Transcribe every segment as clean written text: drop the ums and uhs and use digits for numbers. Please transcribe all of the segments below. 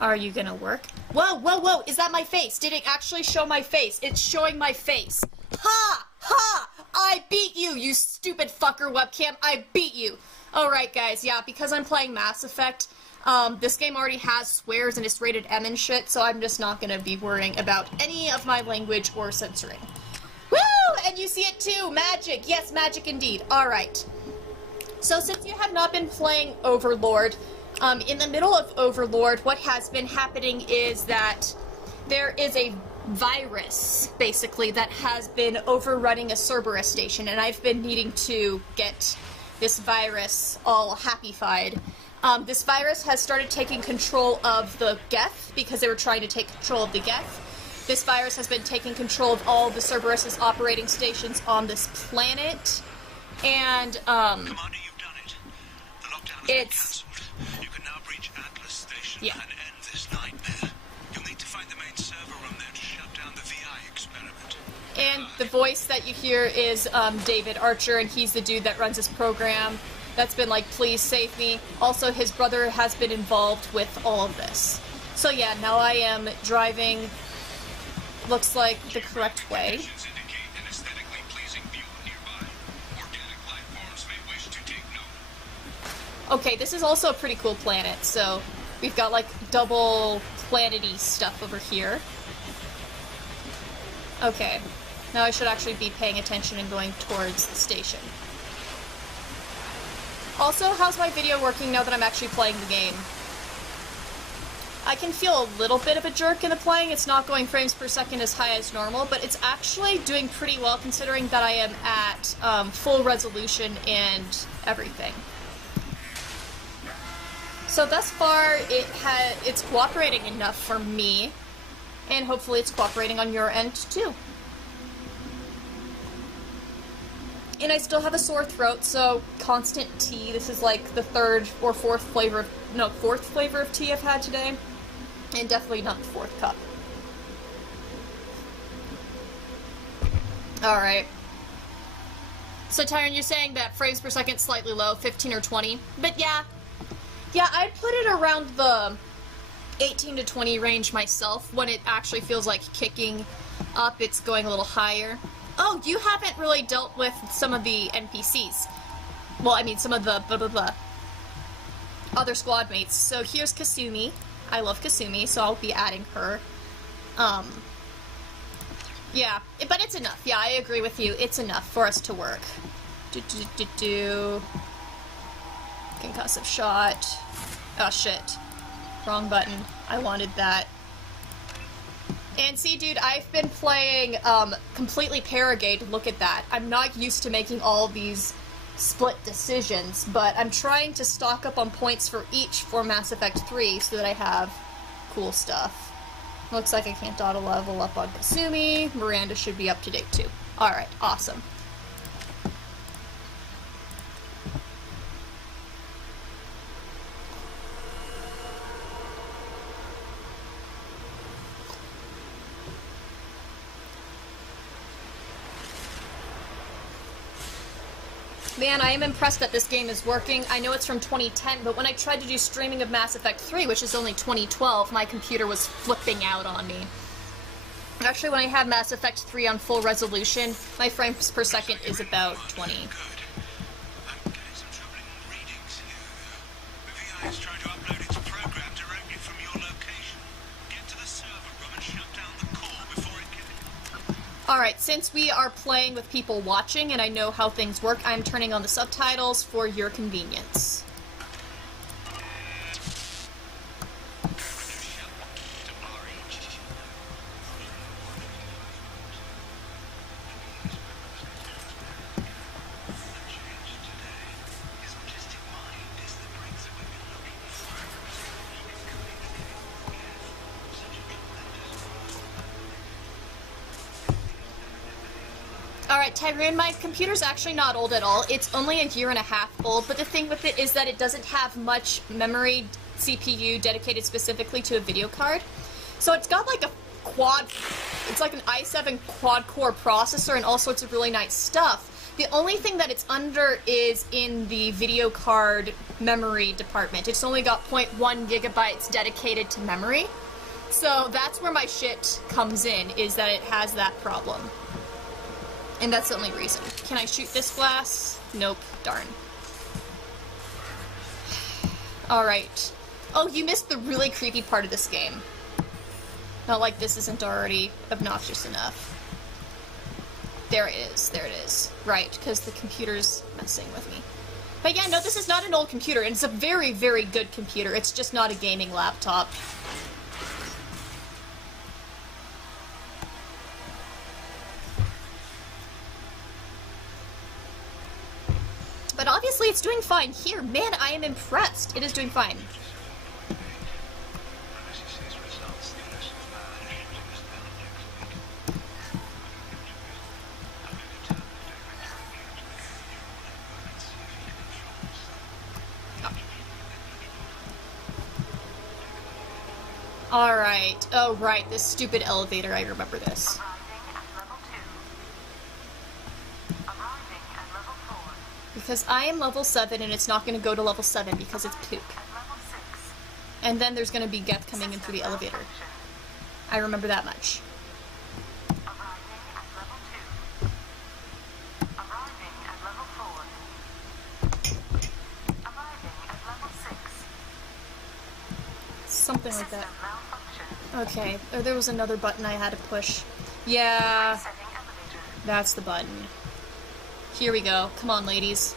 Are you gonna work? Whoa, whoa, whoa! Is that my face? Did it actually show my face? It's showing my face. Ha! Ha! I beat you, you stupid fucker webcam. I beat you. Alright, guys, yeah, because I'm playing Mass Effect, this game already has swears and it's rated M and shit, so I'm just not gonna be worrying about any of my language or censoring. Woo! And you see it too! Magic! Yes, magic indeed. Alright. So since you have not been playing Overlord, in the middle of Overlord, what has been happening is that there is a virus, basically, that has been overrunning a Cerberus station, and I've been needing to get this virus all happy-fied. This virus has started taking control of the Geth, because they were trying to take control of the Geth. This virus has been taking control of all the Cerberus' operating stations on this planet, and, Commander, you've done it. The lockdown has been it's... cancelled. You can now breach Atlas Station Yeah. and end this nightmare. You'll need to find the main server room there to shut down the VI experiment. And the voice that you hear is David Archer, and he's the dude that runs this program that's been like, please save me. Also, his brother has been involved with all of this. So yeah, now I am driving, looks like the correct way. Conditions indicate an aesthetically pleasing view nearby. Organic life forms may wish to take note. Okay, this is also a pretty cool planet, so we've got like double planety stuff over here. Okay. Now I should actually be paying attention and going towards the station. Also, how's my video working now that I'm actually playing the game? I can feel a little bit of a jerk in the playing. It's not going frames per second as high as normal, but it's actually doing pretty well considering that I am at full resolution and everything. So thus far, it's cooperating enough for me, and hopefully it's cooperating on your end too. And I still have a sore throat, so constant tea. This is like the fourth flavor of tea I've had today. And definitely not the fourth cup. Alright. So Tyron, you're saying that frames per second slightly low, 15 or 20. But yeah. Yeah, I'd put it around the 18 to 20 range myself. When it actually feels like kicking up, it's going a little higher. Oh, you haven't really dealt with some of the NPCs. Well, I mean, some of the other squad mates. So here's Kasumi. I love Kasumi, so I'll be adding her. Yeah, but it's enough. Yeah, I agree with you. It's enough for us to work. Concussive shot. Oh, shit. Wrong button. I wanted that. And see, dude, I've been playing completely Paragate. Look at that. I'm not used to making all these split decisions, but I'm trying to stock up on points for each for Mass Effect 3 so that I have cool stuff. Looks like I can't auto-level up on Kasumi. Miranda should be up to date too. Alright, awesome. Man, I am impressed that this game is working. I know it's from 2010, but when I tried to do streaming of Mass Effect 3, which is only 2012, my computer was flipping out on me. Actually, when I have Mass Effect 3 on full resolution, my frames per second is about 20. Alright, since we are playing with people watching and I know how things work, I'm turning on the subtitles for your convenience. Alright, Tyroon, my computer's actually not old at all. It's only a year and a half old, but the thing with it is that it doesn't have much memory CPU dedicated specifically to a video card. So it's got like a it's like an i7 quad-core processor and all sorts of really nice stuff. The only thing that it's under is in the video card memory department. It's only got 0.1 gigabytes dedicated to memory. So that's where my shit comes in, is that it has that problem. And that's the only reason. Can I shoot this glass? Nope. Darn. Alright. Oh, you missed the really creepy part of this game. Not like this isn't already obnoxious enough. There it is. There it is. Right, because the computer's messing with me. But yeah, no, this is not an old computer, and it's a very, very good computer. It's just not a gaming laptop. But obviously it's doing fine here. Man, I am impressed. It is doing fine. Alright. Oh, right. This stupid elevator. I remember this. Because I am level 7 and it's not going to go to level 7 because it's poop. And then there's going to be Geth coming in through the elevator. I remember that much. Something like that. Okay, there was another button I had to push. Yeah, that's the button. Here we go. Come on, ladies.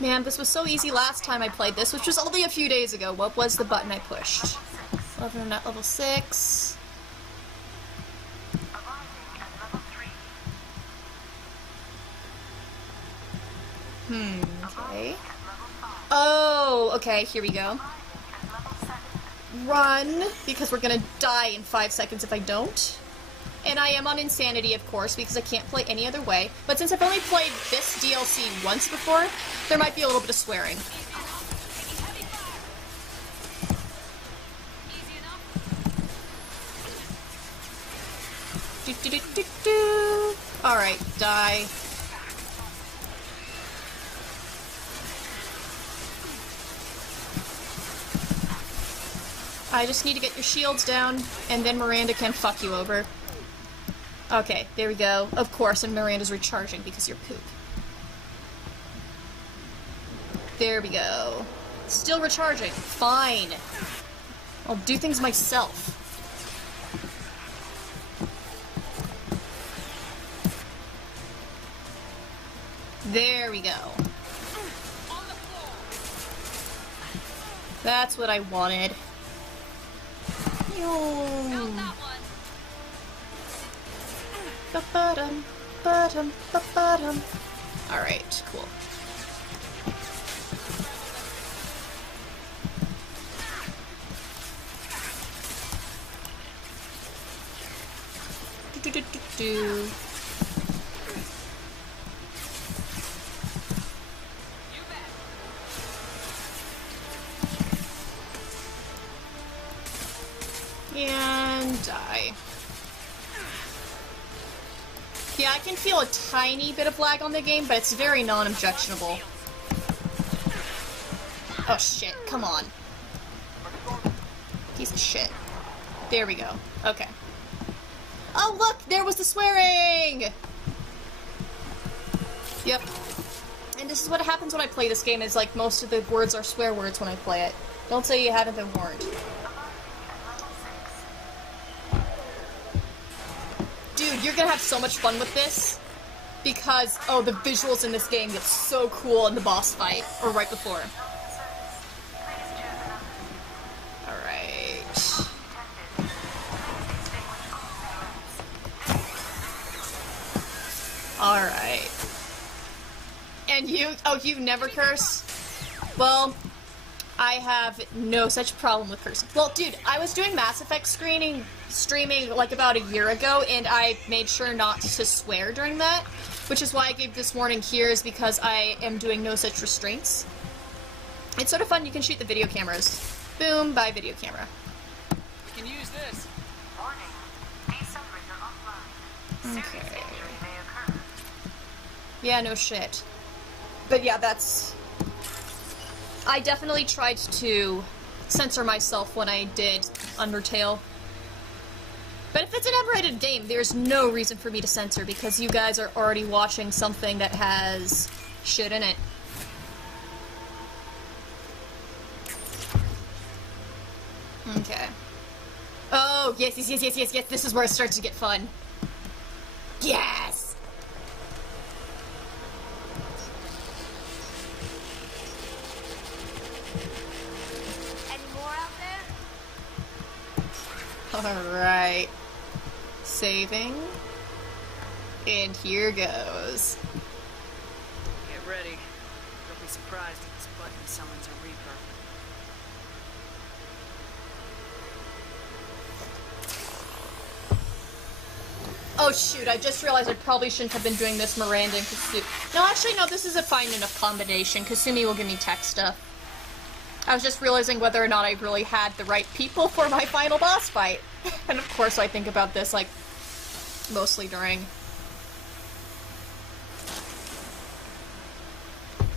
Man, this was so easy last time I played this, which was only a few days ago. What was the button I pushed? Not level 6. Okay. Oh, okay, here we go. Run, because we're gonna die in 5 seconds if I don't. And I am on Insanity, of course, because I can't play any other way. But since I've only played this DLC once before, there might be a little bit of swearing. Alright, die. I just need to get your shields down, and then Miranda can fuck you over. Okay, there we go. Of course, and Miranda's recharging because you're poop. There we go. Still recharging. Fine. I'll do things myself. There we go. That's what I wanted. Alright, cool. Do. And die. Yeah, I can feel a tiny bit of lag on the game, but it's very non-objectionable. Oh shit, come on. Piece of shit. There we go. Okay. Oh look, there was the swearing! Yep. And this is what happens when I play this game, is like most of the words are swear words when I play it. Don't say you haven't been warned. Dude, you're gonna have so much fun with this, because, oh, the visuals in this game get so cool in the boss fight, or right before. Alright. Alright. And you, oh, you never curse? Well, I have no such problem with cursing. Well, dude, I was doing Mass Effect streaming like about a year ago, and I made sure not to swear during that. which is why I gave this warning here, is because I am doing no such restraints. It's sort of fun, you can shoot the video cameras. Boom, by video camera. We can use this. Warning. Decelerator offline. Okay. Serious injury may occur. Yeah, no shit. But yeah, that's... I definitely tried to censor myself when I did Undertale. But if it's an M-rated game, there's no reason for me to censor, because you guys are already watching something that has shit in it. Okay. Oh, yes, yes, yes, yes, yes, yes, this is where it starts to get fun. Yes! Any more out there? Alright. Saving. And here goes. Get ready. Don't be surprised if this button summons a Reaper. Oh shoot, I just realized I probably shouldn't have been doing this Miranda and Kasumi. No, actually no, this is a fine enough combination. Kasumi will give me tech stuff. I was just realizing whether or not I really had the right people for my final boss fight. And of course I think about this, like, mostly during...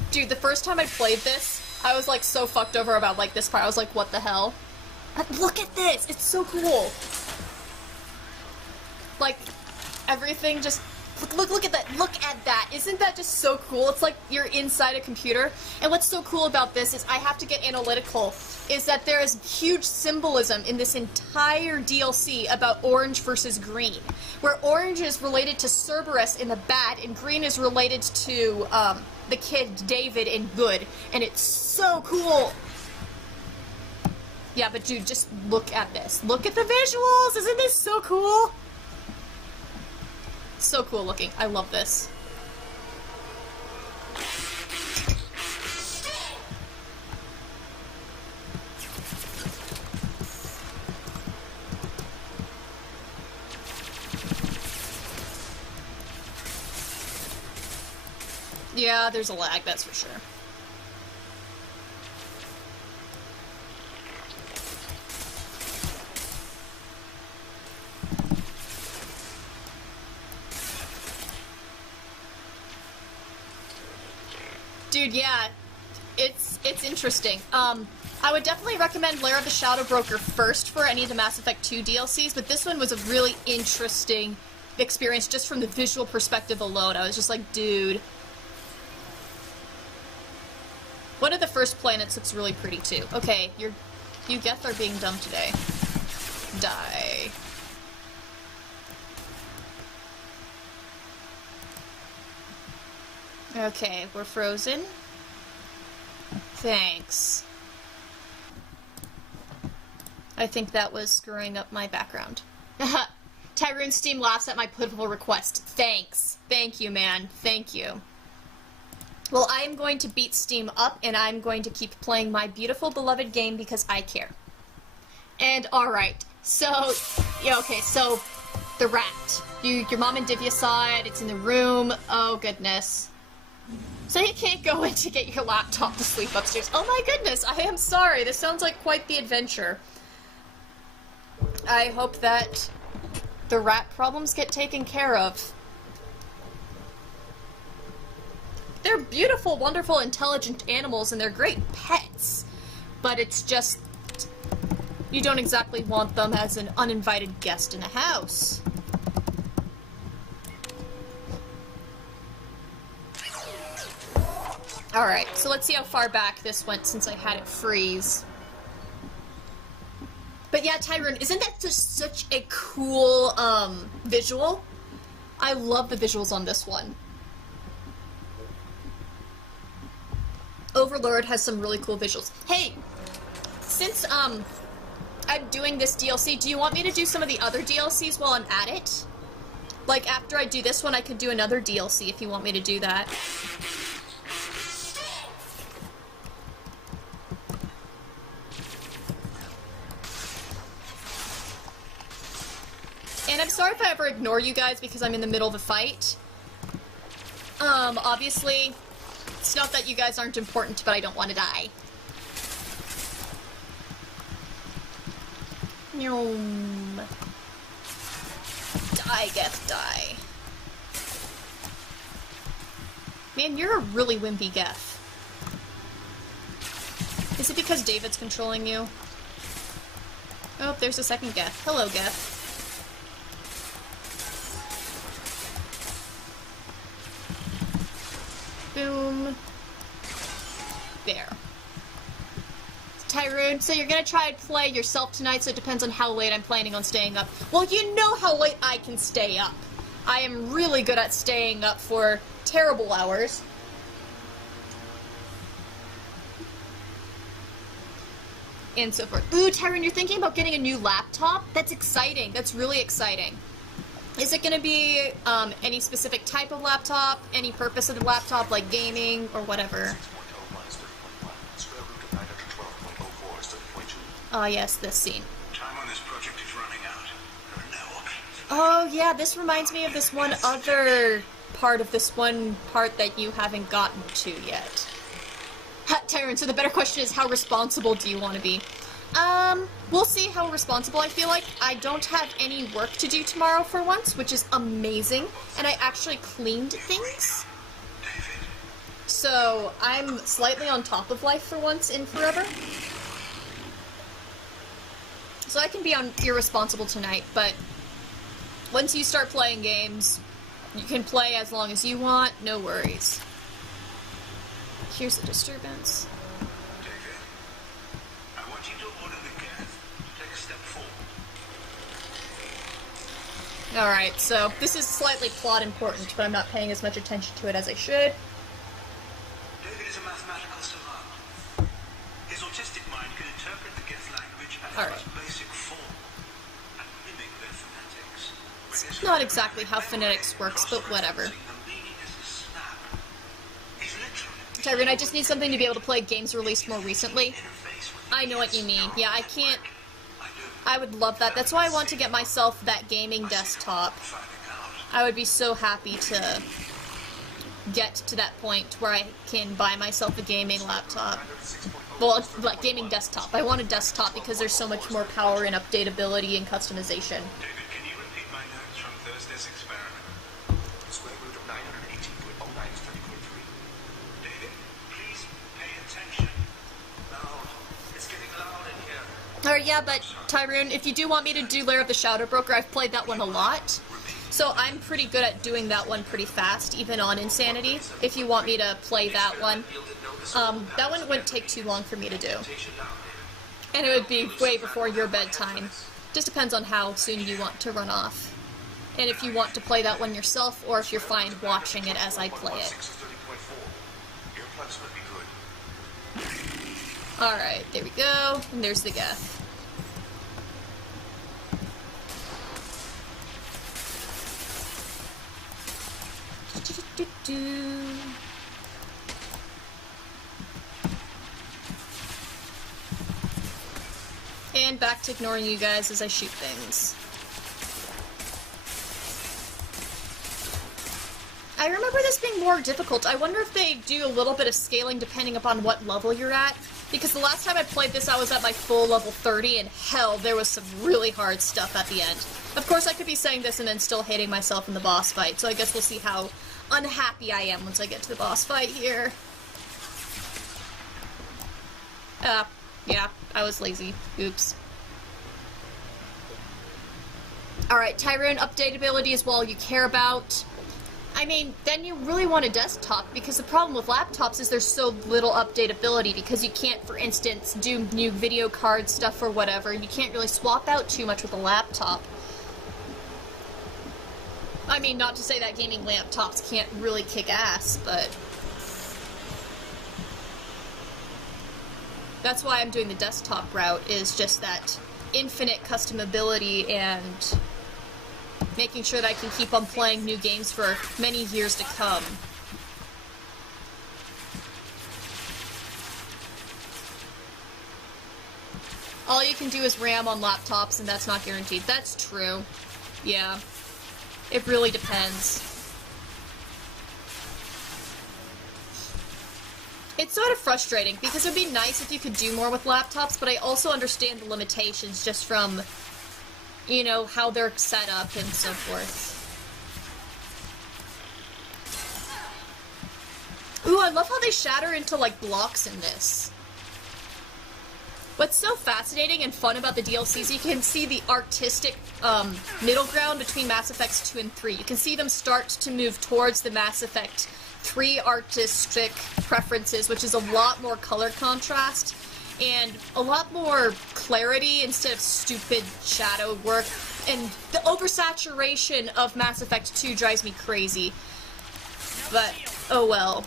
Dude, the first time I played this, I was like so fucked over about like this part. I was like, what the hell? But look at this! It's so cool! Like, everything just... Look at that! Look at that! Isn't that just so cool? It's like you're inside a computer. And what's so cool about this is I have to get analytical, is that there is huge symbolism in this entire DLC about orange versus green. Where orange is related to Cerberus in the bad, and green is related to, the kid David in good. And it's so cool! Yeah, but dude, just look at this. Look at the visuals! Isn't this so cool? So cool looking. I love this. Yeah, there's a lag, that's for sure. Dude, yeah, it's interesting. I would definitely recommend Lair of the Shadow Broker first for any of the Mass Effect 2 DLCs, but this one was a really interesting experience just from the visual perspective alone. I was just like, dude. One of the first planets looks really pretty too. Okay, you Geth are being dumb today. Die. Okay, we're frozen. Thanks. I think that was screwing up my background. Tyrone Steam laughs at my pitiful request. Thanks. Thank you, man. Thank you. Well, I'm going to beat Steam up, and I'm going to keep playing my beautiful, beloved game because I care. And, alright. So, yeah, okay, so, the rat. Your mom and Divya saw it, it's in the room. Oh, goodness. So you can't go in to get your laptop to sleep upstairs. Oh my goodness, I am sorry. This sounds like quite the adventure. I hope that the rat problems get taken care of. They're beautiful, wonderful, intelligent animals, and they're great pets. But it's just... you don't exactly want them as an uninvited guest in a house. Alright, so let's see how far back this went since I had it freeze. But yeah, Tyrone, isn't that just such a cool, visual? I love the visuals on this one. Overlord has some really cool visuals. Hey, since, I'm doing this DLC, do you want me to do some of the other DLCs while I'm at it? Like, after I do this one, I could do another DLC if you want me to do that. And I'm sorry if I ever ignore you guys because I'm in the middle of a fight. Obviously, it's not that you guys aren't important, but I don't want to die. Nyom. Die, Geth, die. Man, you're a really wimpy Geth. Is it because David's controlling you? Oh, there's a second Geth. Hello, Geth. Boom. There. Tyrone, so you're gonna try and play yourself tonight, so it depends on how late I'm planning on staying up. Well, you know how late I can stay up. I am really good at staying up for terrible hours. And so forth. Ooh, Tyrone, you're thinking about getting a new laptop? That's exciting. That's really exciting. Is it going to be any specific type of laptop, any purpose of the laptop, like gaming or whatever? Oh yes, this scene. Time on this project is running out. There are no options. Oh yeah, this reminds me of this one other part of this one part that you haven't gotten to yet. Ha, Tyrone, so the better question is, how responsible do you want to be? We'll see how responsible I feel like. I don't have any work to do tomorrow for once, which is amazing, and I actually cleaned things. So, I'm slightly on top of life for once in forever. So I can be irresponsible tonight, but once you start playing games, you can play as long as you want, no worries. Here's the disturbance. Alright, so this is slightly plot important, but I'm not paying as much attention to it as I should. David is a mathematical savant. His autistic mind can interpret the Geth language as its basic form and mimic their phonetics. It's not exactly how phonetics works, but whatever. Tyrone, I just need something to be able to play games released more recently. I know what you mean. Yeah, I can't... I would love that. That's why I want to get myself that gaming desktop. I would be so happy to get to that point where I can buy myself a gaming laptop. Well, like gaming desktop. I want a desktop because there's so much more power and updatability and customization. David, can you repeat my notes from Thursday's experiment? Square root of 918.09 is 30.3. David, please pay attention. Loud. It's getting loud in here. Yeah, but Tyrone, if you do want me to do Lair of the Shadow Broker, I've played that one a lot. So I'm pretty good at doing that one pretty fast, even on Insanity, if you want me to play that one. That one wouldn't take too long for me to do. And it would be way before your bedtime. Just depends on how soon you want to run off. And if you want to play that one yourself, or if you're fine watching it as I play it. Alright, there we go. And there's the Geth. And back to ignoring you guys as I shoot things. I remember this being more difficult. I wonder if they do a little bit of scaling depending upon what level you're at. Because the last time I played this, I was at my full level 30, and hell, there was some really hard stuff at the end. Of course, I could be saying this and then still hating myself in the boss fight, so I guess we'll see how unhappy I am once I get to the boss fight here. Yeah, I was lazy. Oops. Alright, Tyrone, updatability is all you care about. I mean, then you really want a desktop, because the problem with laptops is there's so little updatability, because you can't, for instance, do new video card stuff or whatever. You can't really swap out too much with a laptop. I mean, not to say that gaming laptops can't really kick ass, but... that's why I'm doing the desktop route, is just that infinite customability and making sure that I can keep on playing new games for many years to come. All you can do is RAM on laptops, and that's not guaranteed. That's true. Yeah. It really depends. It's sort of frustrating, because it would be nice if you could do more with laptops, but I also understand the limitations just from, you know, how they're set up and so forth. Ooh, I love how they shatter into, like, blocks in this. What's so fascinating and fun about the DLCs, you can see the artistic middle ground between Mass Effects 2 and 3. You can see them start to move towards the Mass Effect 3 artistic preferences, which is a lot more color contrast and a lot more clarity instead of stupid shadow work. And the oversaturation of Mass Effect 2 drives me crazy. But, oh well.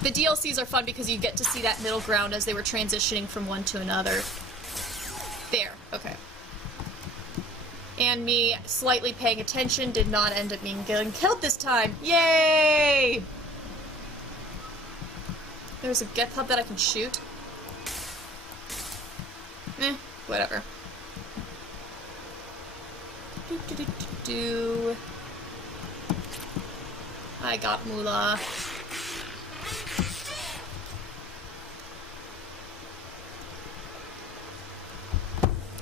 The DLCs are fun because you get to see that middle ground as they were transitioning from one to another. There, okay. And me slightly paying attention did not end up being getting killed this time. Yay! There's a get pub that I can shoot. Whatever. I got Moolah.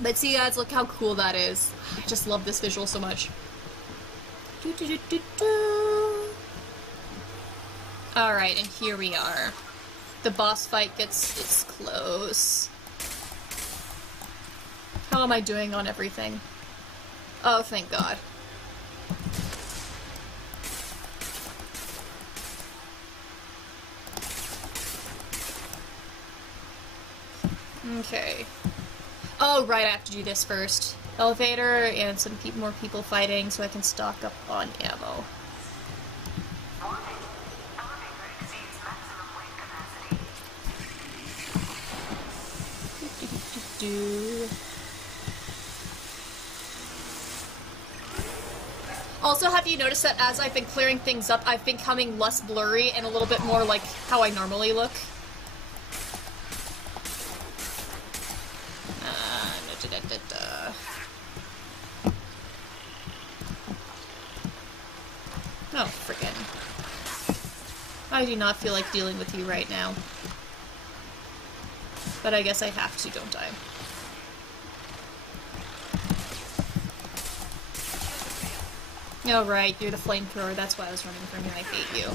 But see, guys, look how cool that is. I just love this visual so much. Alright, and here we are. The boss fight it's close. How am I doing on everything? Oh, thank God. Okay. Oh, right, I have to do this first. Elevator and some more people fighting so I can stock up on ammo. Warning. Elevator exceeds maximum weight capacity. Also, have you noticed that as I've been clearing things up, I've been becoming less blurry and a little bit more like how I normally look? Oh, frickin'. I do not feel like dealing with you right now. But I guess I have to, don't I? Oh, right, you're the flamethrower. That's why I was running from you. I hate you.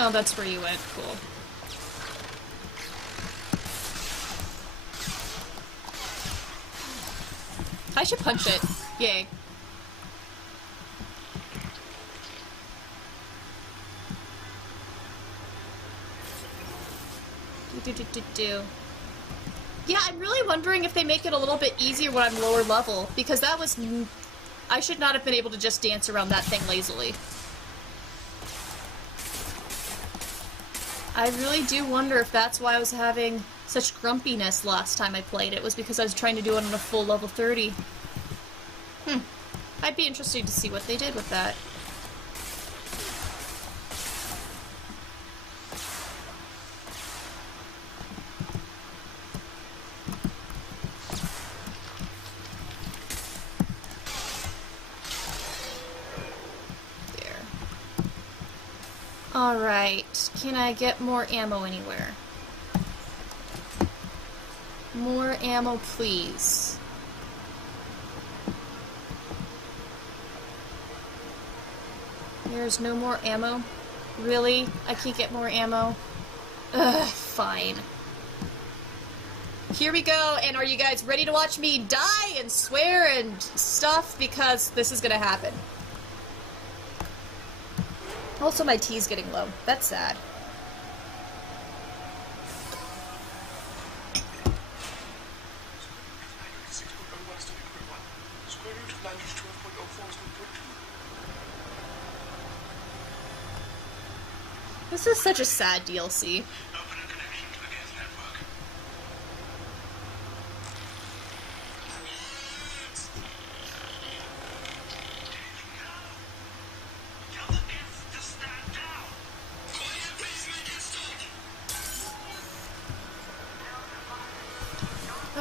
Oh, that's where you went. Cool. I should punch it. Yay. Yeah, I'm really wondering if they make it a little bit easier when I'm lower level, because that was... I should not have been able to just dance around that thing lazily. I really do wonder if that's why I was having such grumpiness last time I played. It was because I was trying to do it on a full level 30. I'd be interested to see what they did with that. Alright, can I get more ammo anywhere? More ammo, please. There's no more ammo? Really? I can't get more ammo? Ugh, fine. Here we go, and are you guys ready to watch me die and swear and stuff? Because this is gonna happen. Also, my tea's getting low. That's sad. This is such a sad DLC.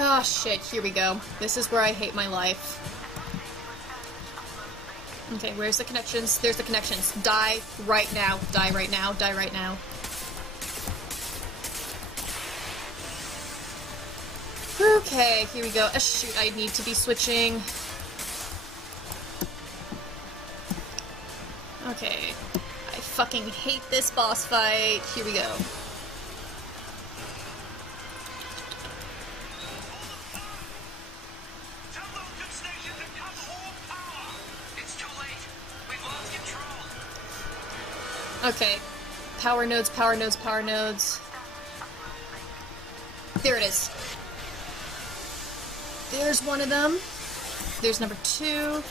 Oh shit, here we go. This is where I hate my life. Okay, where's the connections? There's the connections. Die right now. Die right now. Die right now. Okay, here we go. Shoot, I need to be switching. Okay. I fucking hate this boss fight. Here we go. Okay. Power nodes, power nodes, power nodes. There it is. There's one of them. There's number 2.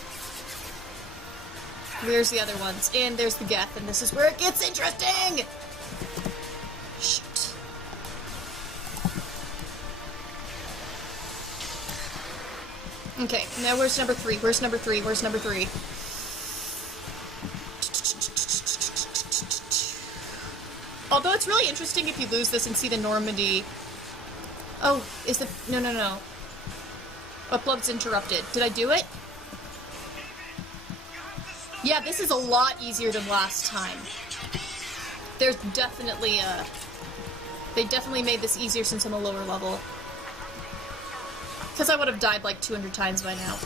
Where's the other ones? And there's the Geth, and this is where it gets interesting! Shoot. Okay, now where's number 3? Where's number 3? Where's number 3? Although it's really interesting if you lose this and see the Normandy... Oh, is the... No, no, no. Upload's interrupted. Did I do it? Yeah, this is a lot easier than last time. There's definitely a... They definitely made this easier since I'm a lower level. Because I would have died like 200 times by now.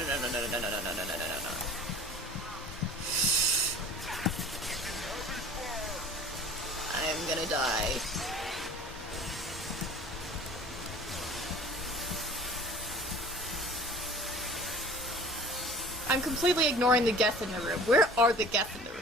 No. I'm gonna die. I'm completely ignoring the Geth in the room. Where are the Geth in the room?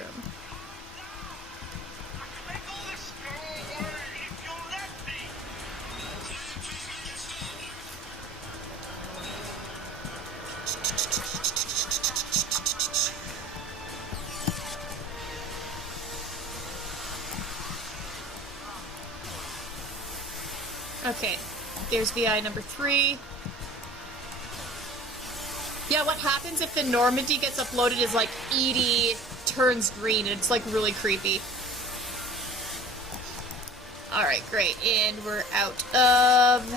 Okay, there's VI number 3. Yeah, what happens if the Normandy gets uploaded is like Edie turns green, and it's like really creepy. Alright, great, and we're out of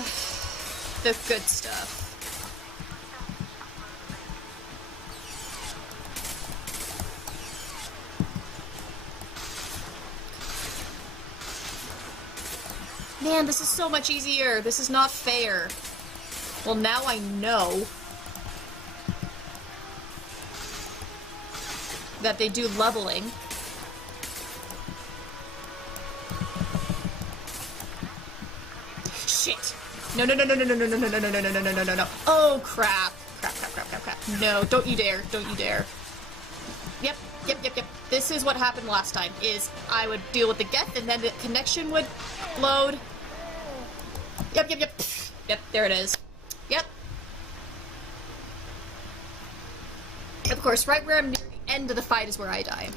the good stuff. Man, this is so much easier. This is not fair. Well, now I know that they do leveling. Shit. No. Oh, crap. Crap. No, don't you dare. Don't you dare. Yep. This is what happened last time, is I would deal with the Geth, and then the connection would load. Yep, there it is. Yep. Of course, right where I'm near the end of the fight is where I die.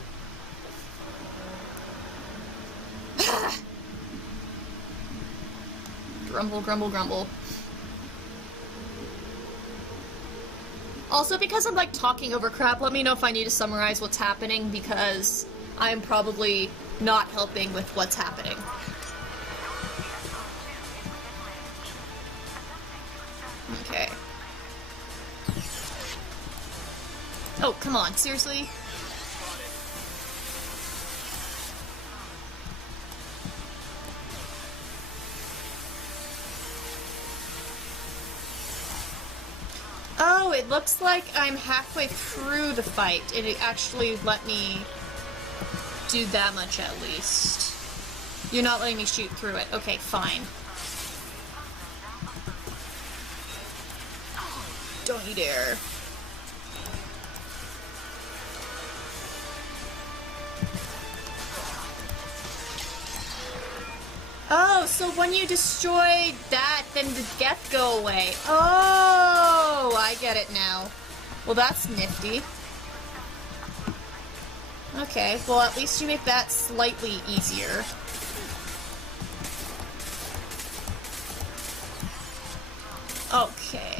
Grumble. Also, because I'm like talking over crap, let me know if I need to summarize what's happening, because I'm probably not helping with what's happening. Okay. Oh, come on, seriously? Oh, it looks like I'm halfway through the fight, and it actually let me do that much at least. You're not letting me shoot through it. Okay, fine. Don't you dare. Oh, so when you destroy that, then the Geth go away. Oh, I get it now. Well, that's nifty. Okay, well, at least you make that slightly easier. Okay.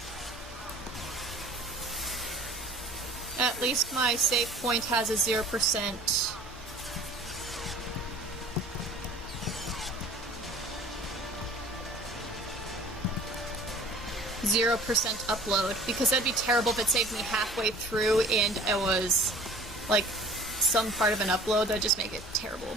at least my save point has a 0%. Upload, because that'd be terrible if it saved me halfway through and it was, like, some part of an upload. That'd just make it terrible.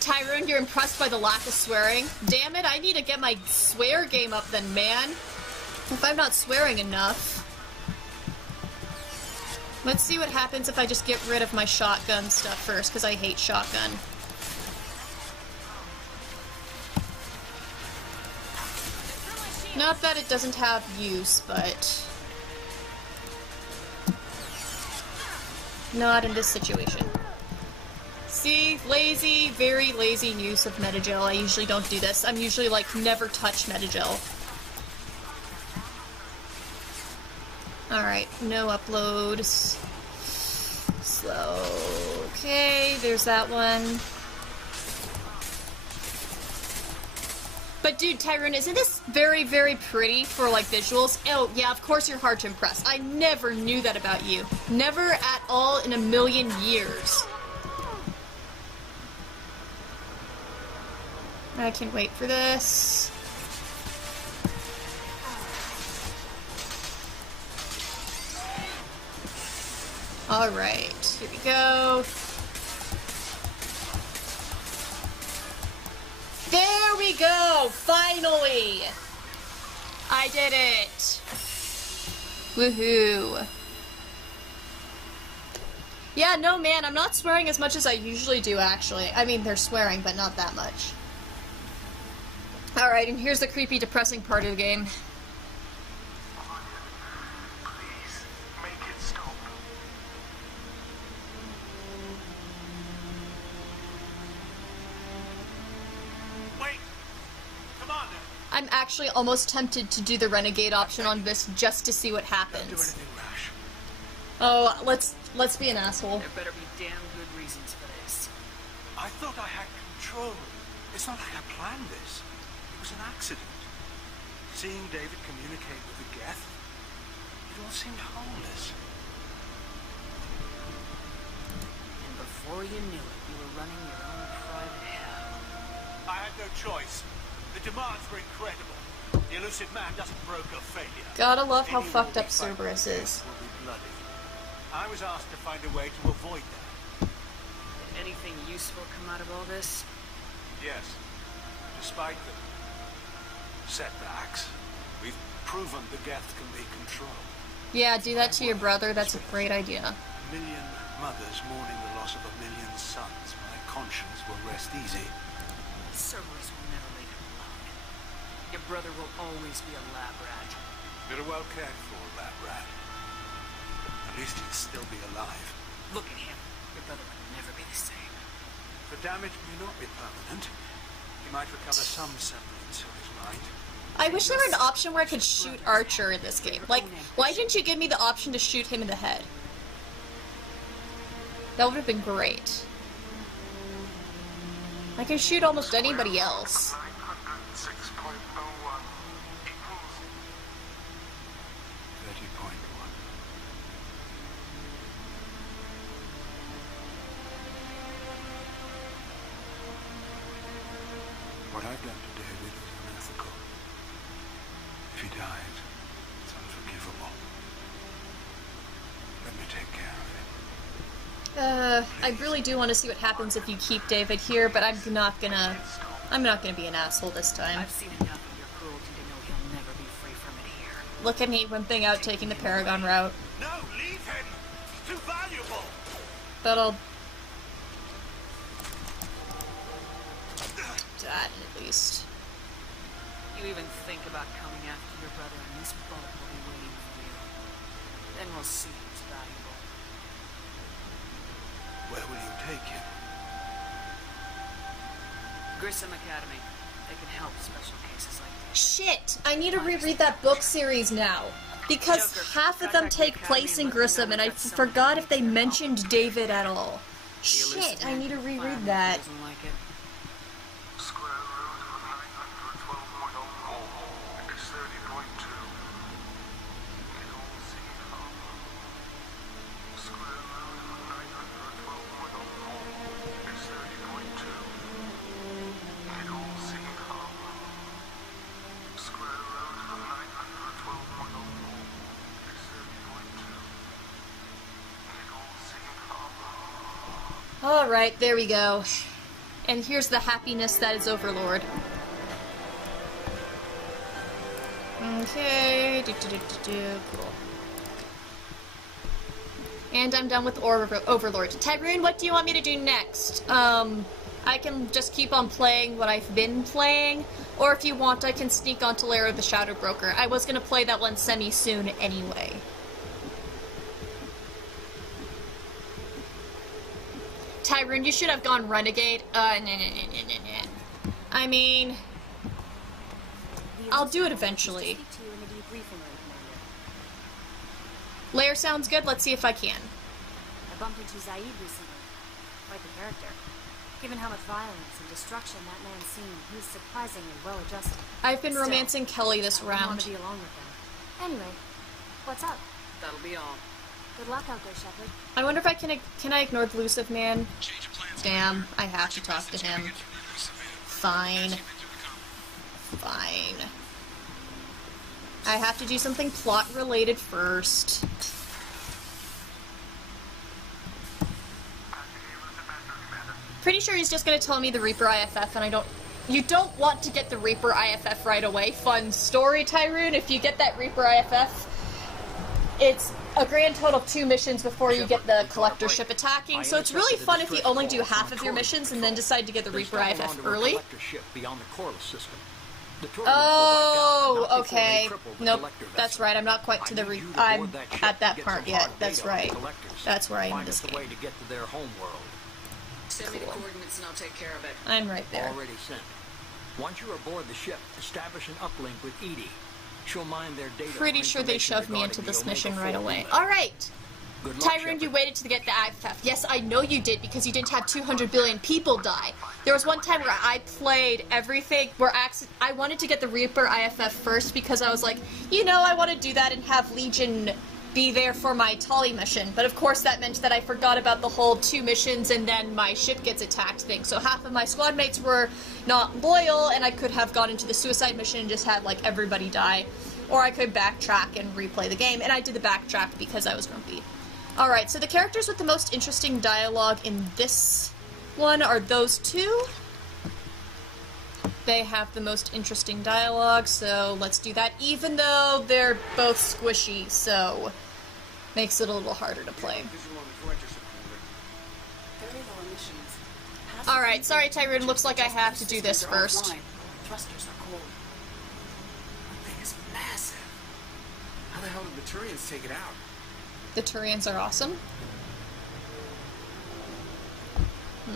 Tyrone, you're impressed by the lack of swearing? Damn it, I need to get my swear game up then, man. If I'm not swearing enough. Let's see what happens if I just get rid of my shotgun stuff first, because I hate shotgun. Not that it doesn't have use, but... not in this situation. See? Lazy, very lazy use of metagel. I usually don't do this. I'm usually like, never touch metagel. Alright, no uploads. Slow. Okay, there's that one. But dude, Tyrone, isn't this very, very pretty for, like, visuals? Oh, yeah, of course you're hard to impress. I never knew that about you. Never at all in a million years. I can't wait for this. Alright, here we go. There we go! Finally! I did it! Woohoo! Yeah, no man, I'm not swearing as much as I usually do, actually. I mean, they're swearing, but not that much. Alright, and here's the creepy, depressing part of the game. Please, make it stop. Wait! Come on now. I'm actually almost tempted to do the renegade option on this just to see what Don't do happens. anything rash. Oh, let's be an asshole. There better be damn good reasons for this. I thought I had control. It's not like I planned this. It was an accident. Seeing David communicate with the Geth, it all seemed harmless. And before you knew it, you were running your own private hell. I had no choice. The demands were incredible. The elusive man doesn't broker failure. Gotta love how Anyone fucked who up fights Cerberus the is. Geth will be bloody. I was asked to find a way to avoid that. Did anything useful come out of all this? Yes. Despite the setbacks, we've proven the Geth can be controlled. Yeah, do that to your brother, that's a great idea. A million mothers mourning the loss of a million sons. My conscience will rest easy. Cerberus will never leave him alone. Your brother will always be a lab rat. You're a well cared for, lab rat. At least he'd still be alive. Look at him. Your brother would never be the same. The damage may not be permanent. He might recover some semblance of his mind. I wish there were an option where I could shoot Archer in this game. Like, why didn't you give me the option to shoot him in the head? That would have been great. I can shoot almost anybody else. 906.01 equals 30.1. What I've done to David is unethical. If he dies, it's unforgivable. Let me take care of it. I really do want to see what happens if you keep David here, but I'm not gonna be an asshole this time. I've seen enough of your cruelty to know he'll never be free from it here. Look at me wimping out taking the Paragon route. No, leave him! He's too valuable! But I'll... that, at least. You even think about coming after your brother, and this boat will be waiting for you. Then we'll see who's valuable. Where will you take him? Grissom Academy. They can help special cases like this. Shit! I need to reread that book series now. Because half of them take place in Grissom, and I forgot if they mentioned David at all. Shit, I need to reread that. Doesn't like it. Square root of 912.04 is 30.2. You don't see how. Alright, there we go. And here's the happiness that is Overlord. Okay, cool. And I'm done with Overlord. Tyrone, what do you want me to do next? I can just keep on playing what I've been playing, or if you want, I can sneak onto Lair of the Shadow Broker. I was gonna play that one semi-soon anyway. Tyrone, you should have gone Renegade. Nah. I mean, I'll do it eventually. Lair sounds good, let's see if I can. I bumped into Zaid recently. Quite the character. Given how much violence and destruction that man's seen, he's surprisingly well adjusted. I've been romancing Kelly this I want round. to be along with them. Anyway, what's up? That'll be all. Good luck out there, Shepard. I wonder if I can I ignore Elusive Man? Damn, I have to talk to him. Fine. Fine. I have to do something plot-related first. Pretty sure he's just gonna tell me the Reaper IFF, and I don't... You don't want to get the Reaper IFF right away. Fun story, Tyrone. If you get that Reaper IFF, it's a grand total of 2 missions before you get the Collector ship attacking, so it's really fun if you only do half of your missions and then decide to get the Reaper IFF early. Oh, okay. Nope, that's right. I'm not quite to the I'm at that part yet. That's right. That's where I am in this game. Send me the coordinates and I'll take care of it. I'm right there. Already sent. Once you're aboard the ship, establish an uplink with Edie. She'll mine their data. Pretty sure they shoved me into this mission right away. Alright! Tyrone, you waited to get the IFF. Yes, I know you did, because you didn't have 200 billion people die. There was one time where I played everything, where I wanted to get the Reaper IFF first, because I was like, you know, I want to do that and have Legion be there for my Tali mission. But of course that meant that I forgot about the whole 2 missions and then my ship gets attacked thing. So half of my squad mates were not loyal, and I could have gone into the suicide mission and just had, like, everybody die. Or I could backtrack and replay the game, and I did the backtrack because I was grumpy. Alright, so the characters with the most interesting dialogue in this one are those 2. They have the most interesting dialogue, so let's do that, even though they're both squishy, so makes it a little harder to play. Alright, sorry Tyrone, looks like I have to do this first. Thrusters are cold. That thing is massive. How the hell did the Turians take it out? The Turians are awesome.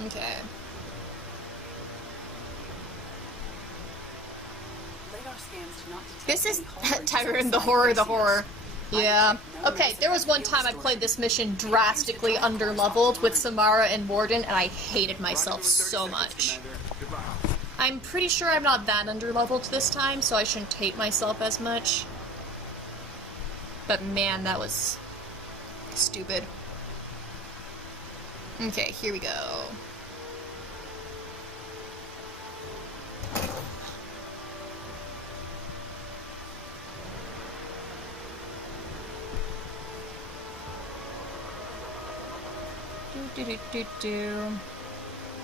Okay. This is Tyrone, the horror. Yeah. Okay, there was one time I played this mission drastically underleveled with Samara and Warden, and I hated myself so much. I'm pretty sure I'm not that underleveled this time, so I shouldn't hate myself as much. But man, that was stupid. Okay, here we go.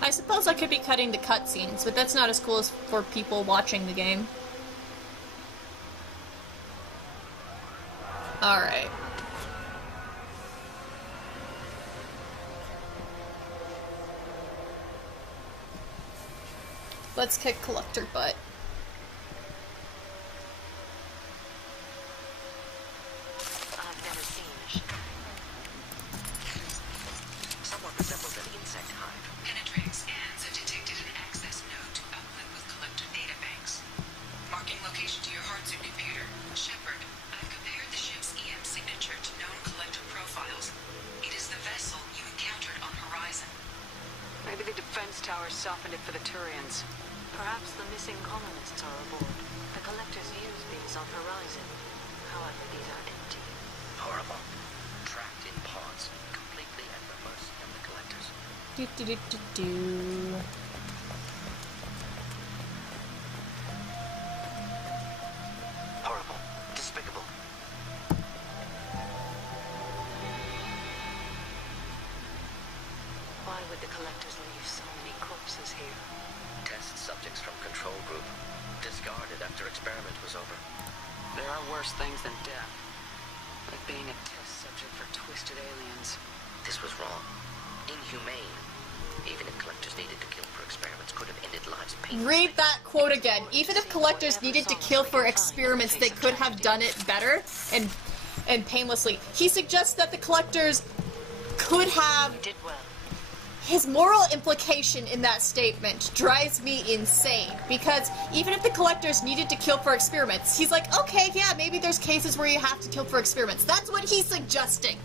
I suppose I could be cutting the cutscenes, but that's not as cool as for people watching the game. Alright. Let's kick Collector butt. I've never seen a ship. Somewhat resembles an insect hive. Penetrating scans have detected an access node to uplink with Collector databanks. Marking location to your hardsuit computer. Shepard, I've compared the ship's EM signature to known Collector profiles. It is the vessel you encountered on Horizon. Maybe the defense towers softened it for the Turians. Perhaps the missing colonists are aboard. The Collectors use these on Horizon. However, these are empty. Horrible. Trapped in pods, completely at the mercy of the Collectors. Horrible. Despicable. Why would the collectors leave so many corpses here? Test subjects from control group. Discarded after experiment was over. There are worse things than death. Like being a test subject for twisted aliens. This was wrong. Inhumane. Even if collectors needed to kill for experiments, could have ended lives painfully. Read that quote again. Even if collectors needed to kill for experiments, they could have done it better and painlessly. He suggests that the collectors could have... You did well. His moral implication in that statement drives me insane, because even if the collectors needed to kill for experiments, he's like, okay, yeah, maybe there's cases where you have to kill for experiments. That's what he's suggesting.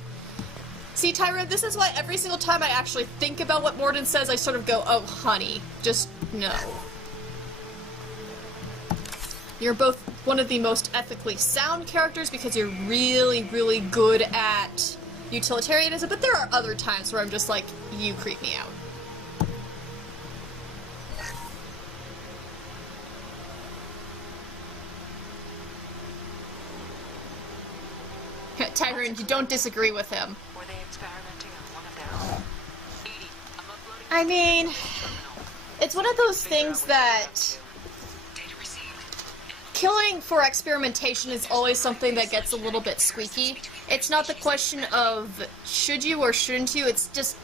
See, Tyra, this is why every single time I actually think about what Mordin says, I sort of go, oh, honey, just no. You're both one of the most ethically sound characters because you're really, really good at utilitarianism, but there are other times where I'm just like, you creep me out. Tyrone, you don't disagree with him. Were they experimenting on one of their own? Edie, I'm uploading I mean, it's one of those things that data received. killing for experimentation is always something that gets a little bit squeaky. It's not the question of should you or shouldn't you, it's just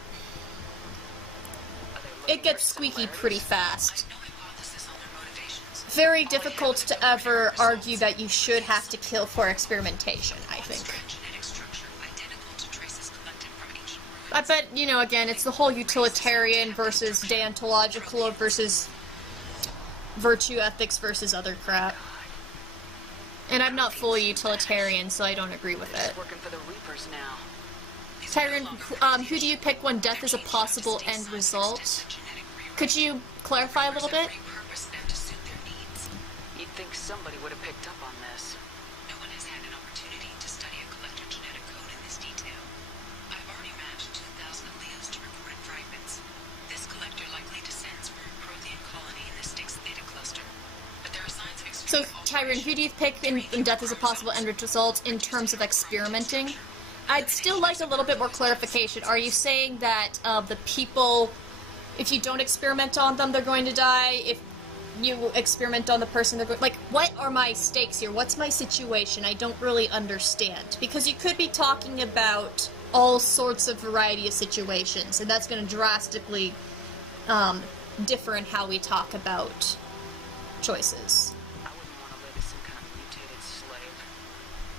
it gets squeaky pretty fast. No hypothesis on their motivations. Very difficult to ever argue that you should have to kill for experimentation, I think. Genetic structure identical to traces collected from ancient ruins. But, you know, again, it's the whole utilitarian versus deontological versus virtue ethics versus other crap. And I'm not fully utilitarian, so I don't agree with it. Working for the Reapers now. Tyron, who do you pick when death is a possible end result? Could you clarify a little bit? Repurpose them to suit their needs. You'd think somebody would have picked up on this. No one has had an opportunity to study a collector genetic code in this detail. I've already matched 2,000 alleles to recorded fragments. This collector likely descends from a Prothean colony in the Styx Theta cluster. But there are signs of So, Tyron, who do you pick in death as a possible end result in terms of experimenting? I'd still like a little bit more clarification. Are you saying that the people, if you don't experiment on them, they're going to die? If you experiment on the person, they're going... Like, what are my stakes here? What's my situation? I don't really understand. Because you could be talking about all sorts of variety of situations, and that's going to drastically differ in how we talk about choices. I wouldn't want to live as some kind of mutated slave.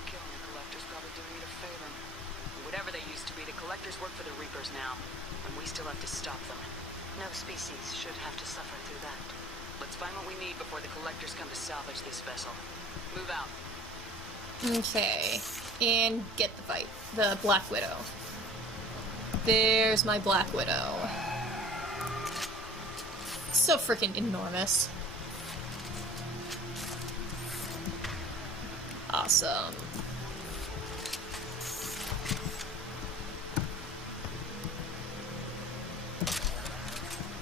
Killing the collectors probably doing me a favor. Whatever they used to be, the collectors work for the Reapers now, and we still have to stop them. No species should have to suffer through that. Let's find what we need before the collectors come to salvage this vessel. Move out. Okay, and get the fight. The Black Widow. There's my Black Widow. So freaking enormous. Awesome.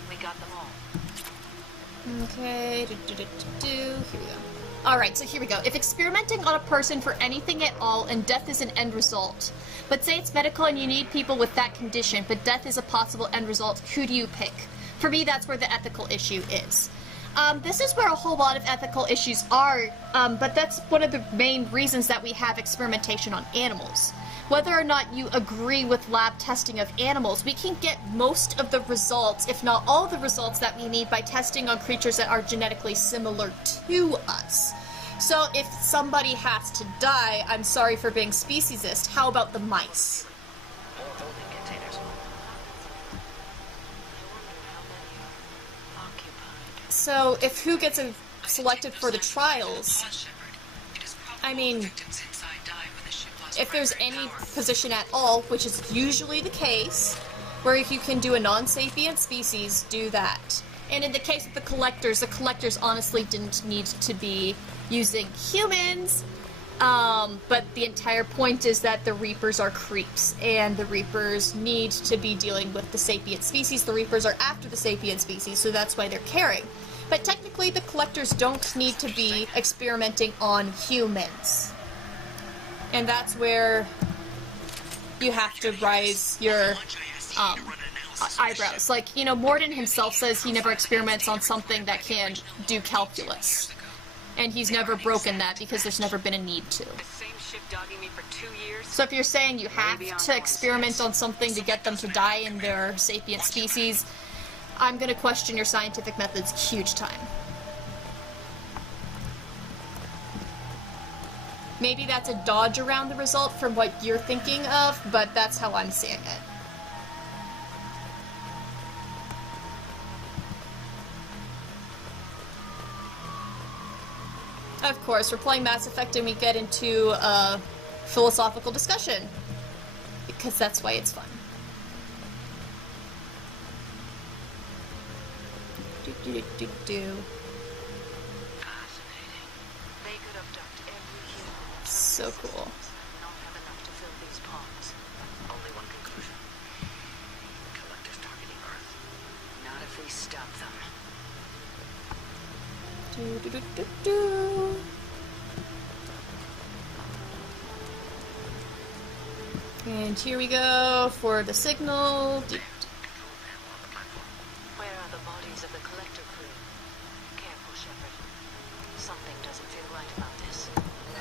We got them all. Okay, here we go. Alright, so here we go. If experimenting on a person for anything at all and death is an end result, but say it's medical and you need people with that condition, but death is a possible end result, who do you pick? For me, that's where the ethical issue is. This is where a whole lot of ethical issues are, but that's one of the main reasons that we have experimentation on animals. Whether or not you agree with lab testing of animals, we can get most of the results, if not all the results that we need by testing on creatures that are genetically similar to us. So if somebody has to die, I'm sorry for being speciesist, how about the mice? More holding containers. Occupied. So if who gets selected for the trials, Pause, Shepard. It is probable I mean, victims inside died when the ship lost if there's primary any power. position at all, which is usually the case, where if you can do a non-sapient species, do that. And in the case of the collectors honestly didn't need to be using humans, but the entire point is that the Reapers are creeps, and the Reapers need to be dealing with the sapient species. The Reapers are after the sapient species, so that's why they're caring. But technically, the collectors don't need to be experimenting on humans. And that's where you have to rise your eyebrows. Like, you know, Morden himself says he never experiments on something that can do calculus. And he's never broken that because there's never been a need to. The same ship dogging me for 2 years. So if you're saying you have to experiment on something to get them to die in their sapient species, I'm gonna question your scientific methods huge time. Maybe that's a dodge around the result from what you're thinking of, but that's how I'm seeing it. Of course, we're playing Mass Effect and we get into a philosophical discussion. Because that's why it's fun. Do. Fascinating. They could abduct every human. So cool. And not have enough to fill these ponds. Only one conclusion. Collectors targeting Earth. Not if we stop them. Do. And here we go for the signal. Where are the bodies of the collector crew? Careful, Shepard. Something doesn't feel right about this.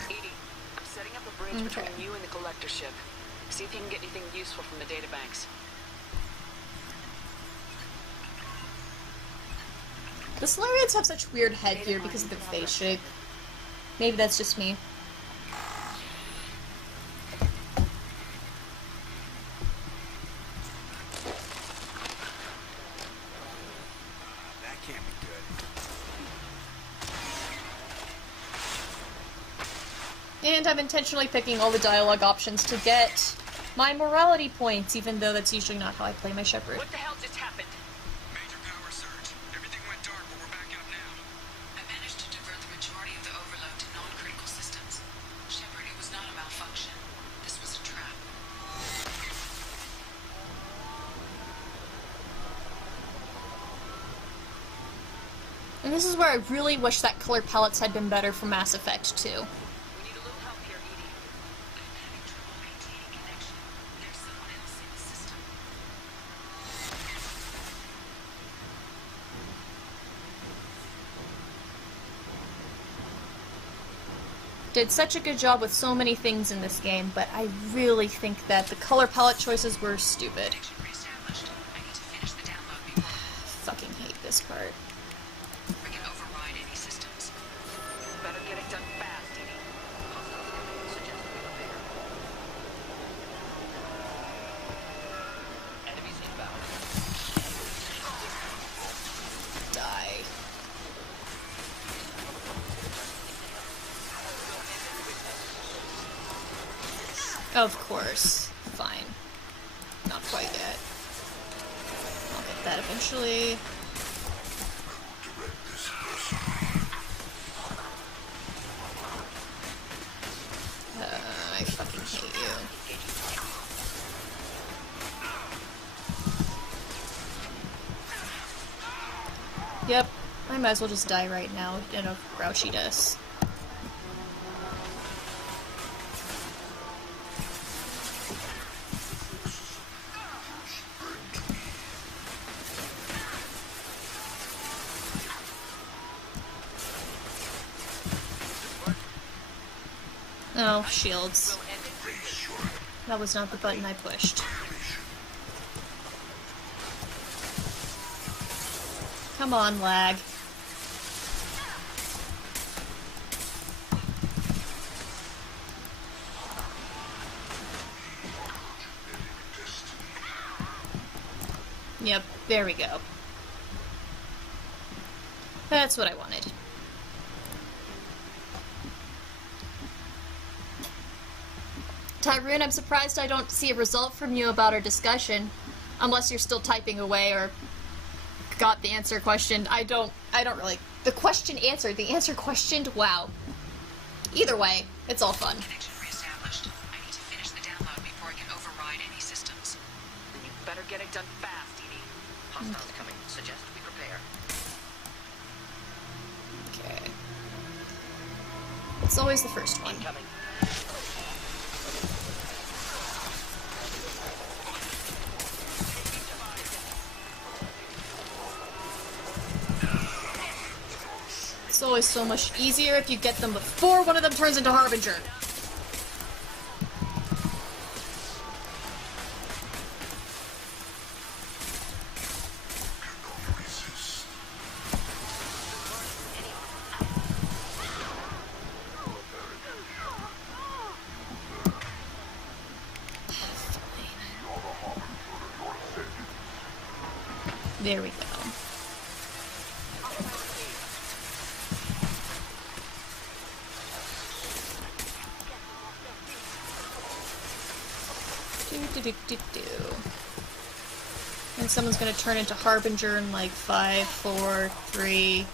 Edie, I'm setting up a bridge between you and the collector ship. See if you can get anything useful from the databanks. The Solarians have such weird headgear because of their face shape. Maybe that's just me. That can't be good. And I'm intentionally picking all the dialogue options to get my morality points, even though that's usually not how I play my Shepard. What the hell just happened? Major power surge. Everything went dark, but we're back up now. I managed to divert the majority of the overload to non-critical systems. Shepard, it was not a malfunction. This was a trap. And this is where I really wish that color palettes had been better for Mass Effect 2. We need a little help here, Edie. I'm having trouble maintaining connection. There's someone else in the system. Did such a good job with so many things in this game, but I really think that the color palette choices were stupid. Connection reestablished. I need to finish the download before Fucking hate this part. we can override any systems. Better get it done fast, Edie. Suggest we prepare. Enemies inbound. Die. Of course. Fine. Not quite yet. I'll get that eventually. I fucking hate you. Yep. I might as well just die right now in a grouchiness. Oh, shields. That was not the button I pushed. Come on, lag. Yep, there we go. That's what I wanted. Tyrone, I'm surprised I don't see a result from you about our discussion. Unless you're still typing away or got the answer questioned. I don't really... The question answered. The answer questioned? Wow. Either way, it's all fun. Connection reestablished. I need to finish the download before I can override any systems. Then you better get it done fast, Edie. Hostiles coming. Suggest we prepare. Okay. It's always the first one. Incoming. always so much easier if you get them before one of them turns into Harbinger. There we go. And someone's gonna turn into Harbinger in like 5, 4, 3.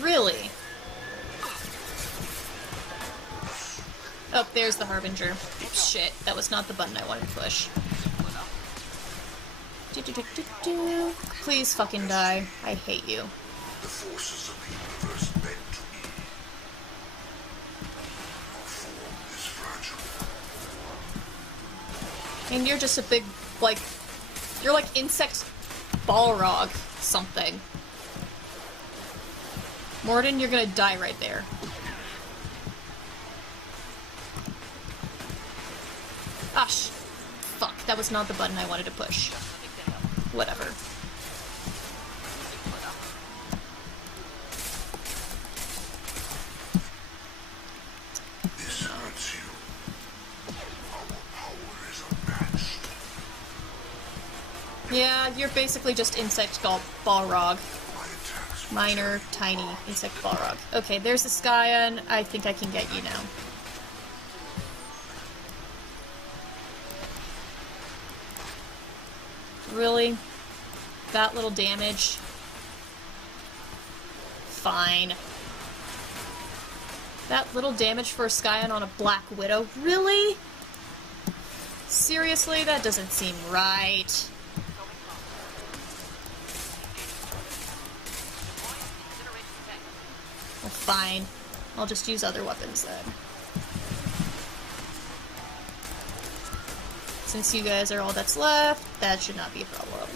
Really? Oh, there's the Harbinger. Shit, that was not the button I wanted to push. Please fucking die. I hate you. The forces of the universe bend to me. Our form is fragile. And you're just a big, like, you're like insect Balrog something. Morden, you're gonna die right there. Gosh. Fuck, that was not the button I wanted to push. Whatever. This hurts you. Our power is unmatched. Yeah, you're basically just insect Balrog. My attacks Minor, tiny insect Balrog. Okay, there's the Skyon. I think I can get you now. Really? That little damage? Fine. That little damage for a Skyon on a Black Widow? Really? Seriously? That doesn't seem right. Well, fine. I'll just use other weapons then. Since you guys are all that's left, that should not be a problem.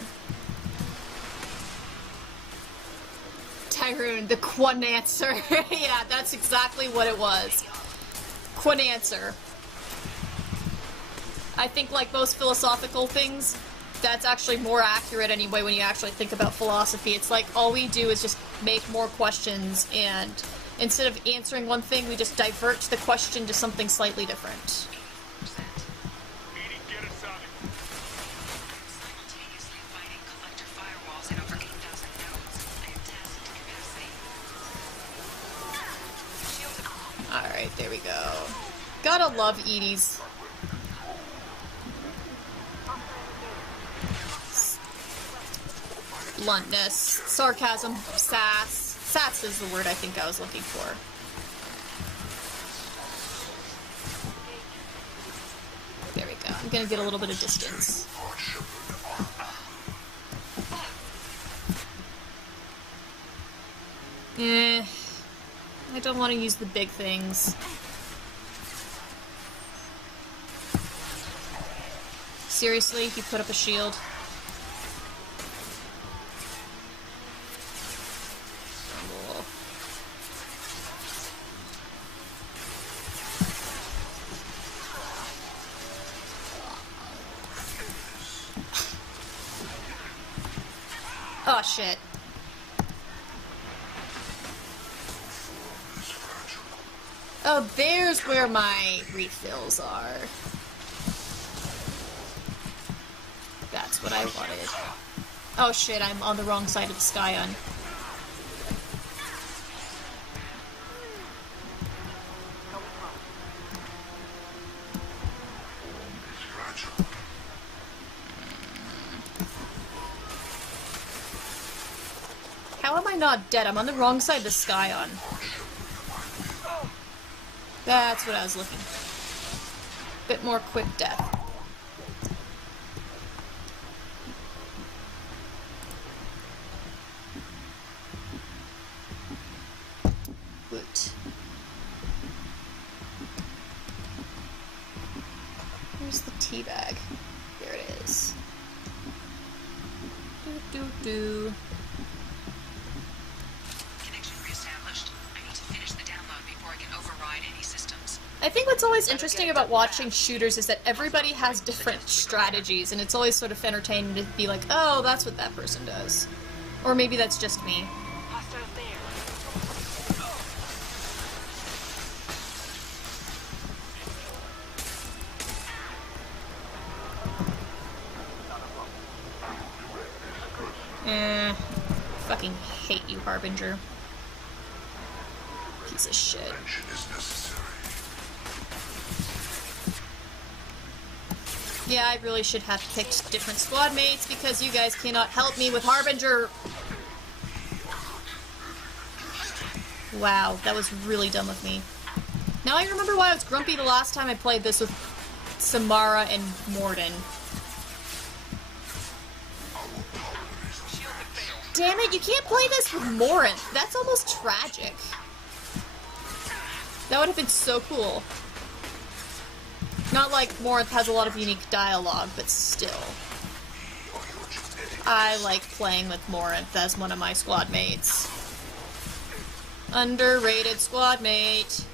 Tyrone, the Quanancer. Yeah, that's exactly what it was. Quanancer. I think, like most philosophical things, that's actually more accurate anyway when you actually think about philosophy. It's like all we do is just make more questions, and instead of answering one thing, we just divert the question to something slightly different. Simultaneously fighting collector firewalls at over 8,000 nodes. I am tasked to capacity. Alright, there we go. Gotta love Edie's. Bluntness, sarcasm, sass. Sass is the word I think I was looking for. There we go. I'm gonna get a little bit of distance. I don't want to use the big things. Seriously, you put up a shield? Oh shit. Oh, there's where my refills are. That's what I wanted. Oh shit, I'm on the wrong side of the Skyon. How am I not dead? I'm on the wrong side of the Skyon. That's what I was looking for. Bit more quick death. Woot. Where's the tea bag? There it is. Do. Connection reestablished. I need to finish the download before I can override any systems. I think what's always interesting about watching shooters is that everybody has different strategies, and it's always sort of entertaining to be like, oh, that's what that person does. Or maybe that's just me. Hostiles there. Fucking hate you, Harbinger. Piece of shit. Intervention is necessary. Yeah, I really should have picked different squad mates because you guys cannot help me with Harbinger. Wow, that was really dumb of me. Now I remember why I was grumpy the last time I played this with Samara and Morden. Damn it, you can't play this with Morinth. That's almost tragic. That would have been so cool. Not like Morinth has a lot of unique dialogue, but still. I like playing with Morinth as one of my squad mates. Underrated squad mate.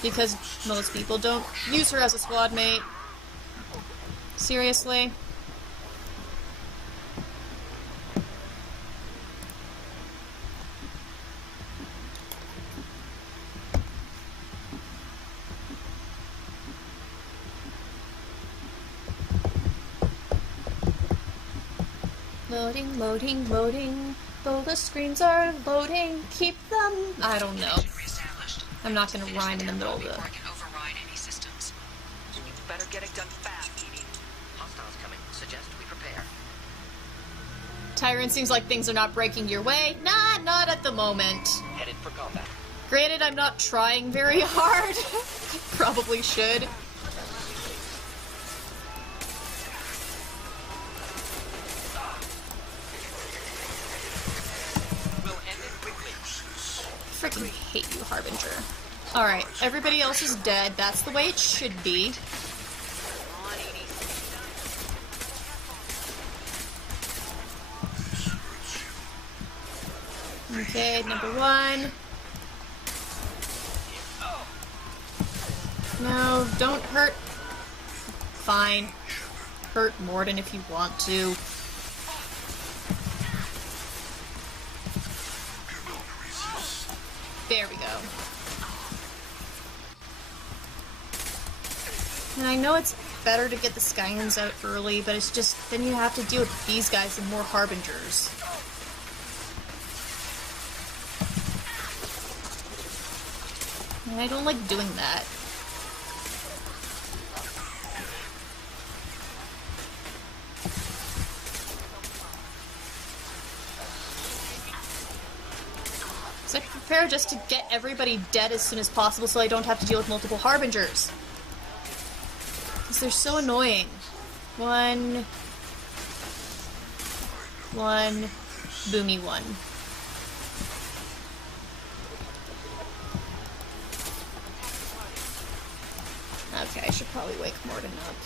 Because most people don't use her as a squad mate. Seriously? Loading, loading, loading. Though the screens are loading, keep them. I don't know. I'm not gonna rhyme in the middle of the. You better get it done fast, Edie. Hostiles coming. Suggest we prepare. Tyrant, seems like things are not breaking your way. Nah, not at the moment. Headed for combat. Granted, I'm not trying very hard. Probably should. Freaking hate you, Harbinger. Alright, everybody else is dead. That's the way it should be. Okay, number one. No, don't hurt. Fine. Hurt Morden if you want to. There we go. And I know it's better to get the Skylands out early, but it's just, then you have to deal with these guys and more Harbingers. And I don't like doing that. So I prepare just to get everybody dead as soon as possible so I don't have to deal with multiple Harbingers. Because they're so annoying. One, boomy one. Okay, I should probably wake Morden up.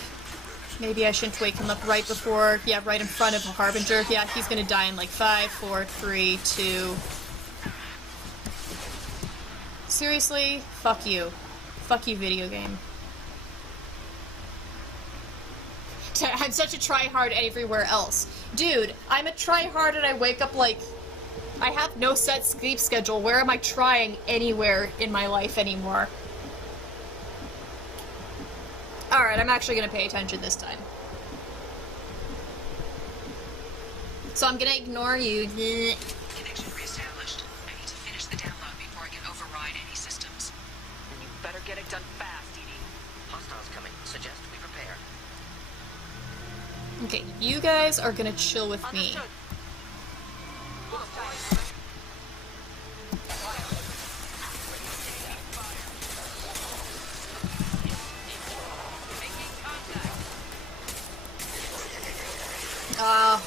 Maybe I shouldn't wake him up right before, yeah, right in front of a Harbinger. Yeah, he's gonna die in like 5, 4, 3, 2... Seriously? Fuck you. Fuck you, video game. I'm such a tryhard everywhere else. Dude, I'm a tryhard and I wake up like... I have no set sleep schedule. Where am I trying anywhere in my life anymore? Alright, I'm actually gonna pay attention this time. So I'm gonna ignore you. Connection reestablished. I need to finish the download before I can override any systems. You better get it done fast, Edie. Hostiles coming. Suggest we prepare. Okay, you guys are gonna chill with me.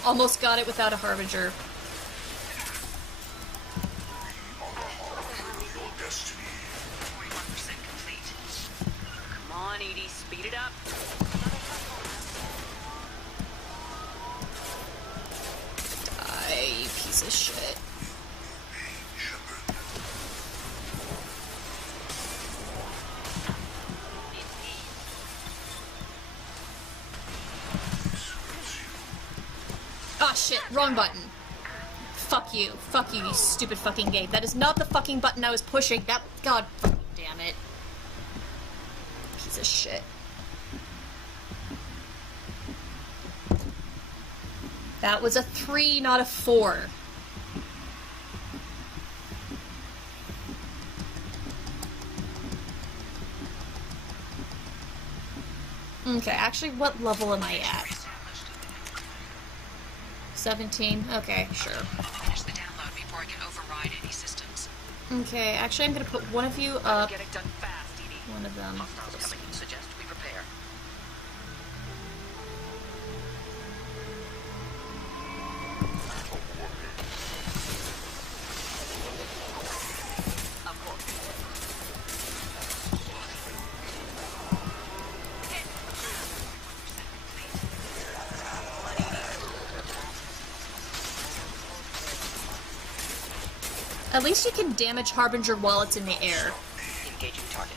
Almost got it without a Harbinger. Come on, Edie, speed it up. piece of shit. Ah, shit, wrong button. Fuck you, you stupid fucking game. That is not the fucking button I was pushing. That, god fucking damn it. Piece of shit. That was a 3, not a 4. Okay, actually, what level am I at? 17? Okay, sure. Finish the download before I can override any systems. Okay, actually, I'm gonna put one of you up. Get it done fast, Edie. One of them. Hostiles coming. Suggest we prepare. Of course. At least you can damage Harbinger while it's in the air. Engaging target.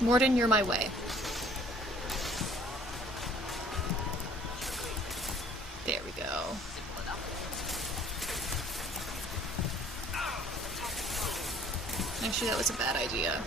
Morden, you're my way. There we go. Actually, that was a bad idea.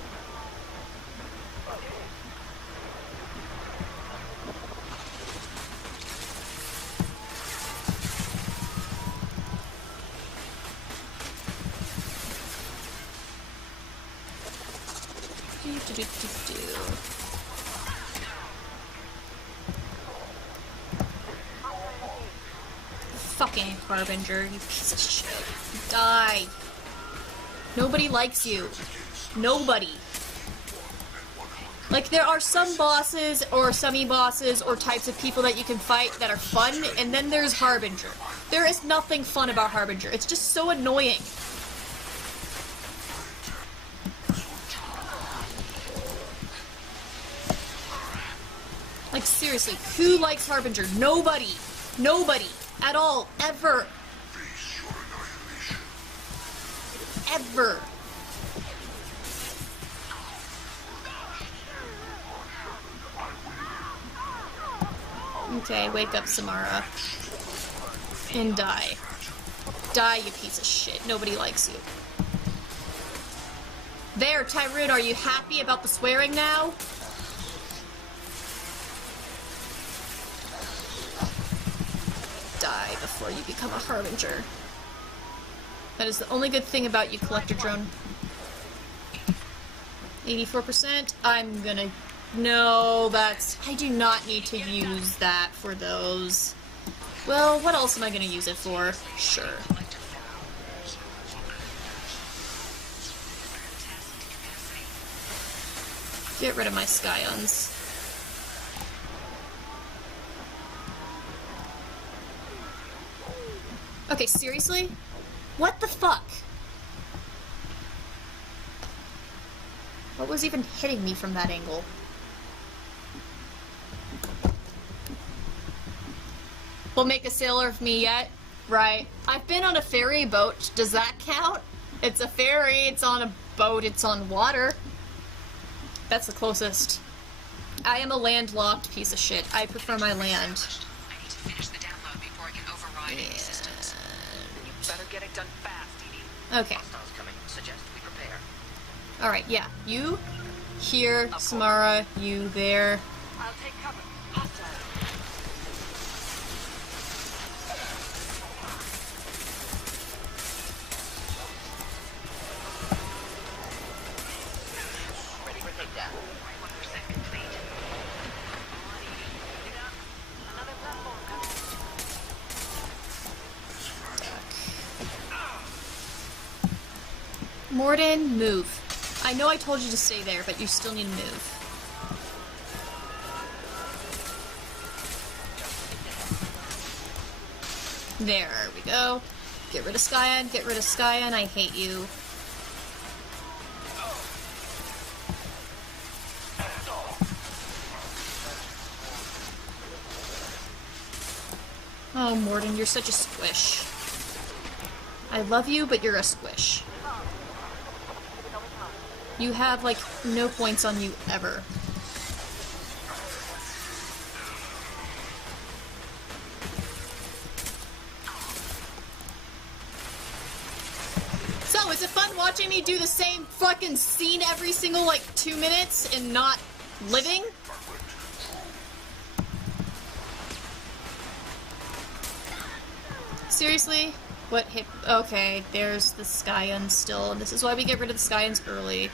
Fucking Harbinger, you piece of shit. Die. Nobody likes you. Nobody. Like, there are some bosses, or semi-bosses, or types of people that you can fight that are fun, and then there's Harbinger. There is nothing fun about Harbinger. It's just so annoying. Like, seriously, who likes Harbinger? Nobody. Nobody. At all. Ever. Ever. Okay, wake up, Samara. And die. Die, you piece of shit. Nobody likes you. There, Tyrone, are you happy about the swearing now? Die before you become a Harbinger. That is the only good thing about you, Collector Drone. 84%. I'm gonna... No, that's... I do not need to use that for those. Well, what else am I gonna use it for? Sure. Get rid of my Scions. Okay, seriously? What the fuck? What was even hitting me from that angle? Will make a sailor of me yet? Right. I've been on a ferry boat. Does that count? It's a ferry, it's on a boat, it's on water. That's the closest. I am a landlocked piece of shit. I prefer my land. I need to finish the download before I can override any systems. You better get it done fast, Edie. Okay. Hostiles coming. Suggest we prepare. Alright, yeah. You here, Samara, you there. I'll take cover. Hostile. Ready for takedown. 1% complete. Another platform coming. Morden, move. I know I told you to stay there, but you still need to move. There we go. Get rid of Skyan, get rid of Skyan, I hate you. Oh, Morden, you're such a squish. I love you, but you're a squish. You have, like, no points on you ever. So, is it fun watching me do the same fucking scene every single, like, 2 minutes and not living? Seriously? What hit? Okay, there's the Skyans still, and this is why we get rid of the Skyans early.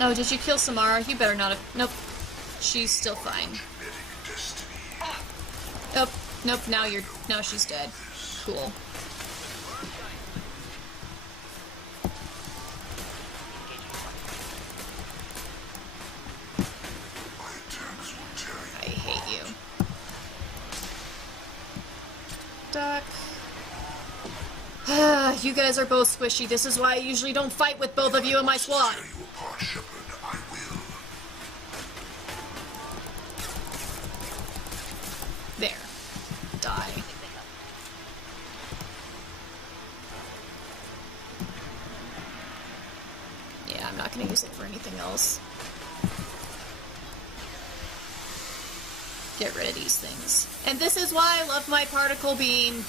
Oh, did you kill Samara? You better not have. Nope. She's still fine. Oh, nope, now she's dead. Cool. I hate you. Duck. You guys are both squishy. This is why I usually don't fight with both of you in my squad. There. Die. Yeah, I'm not gonna use it for anything else. Get rid of these things. And this is why I love my particle beam.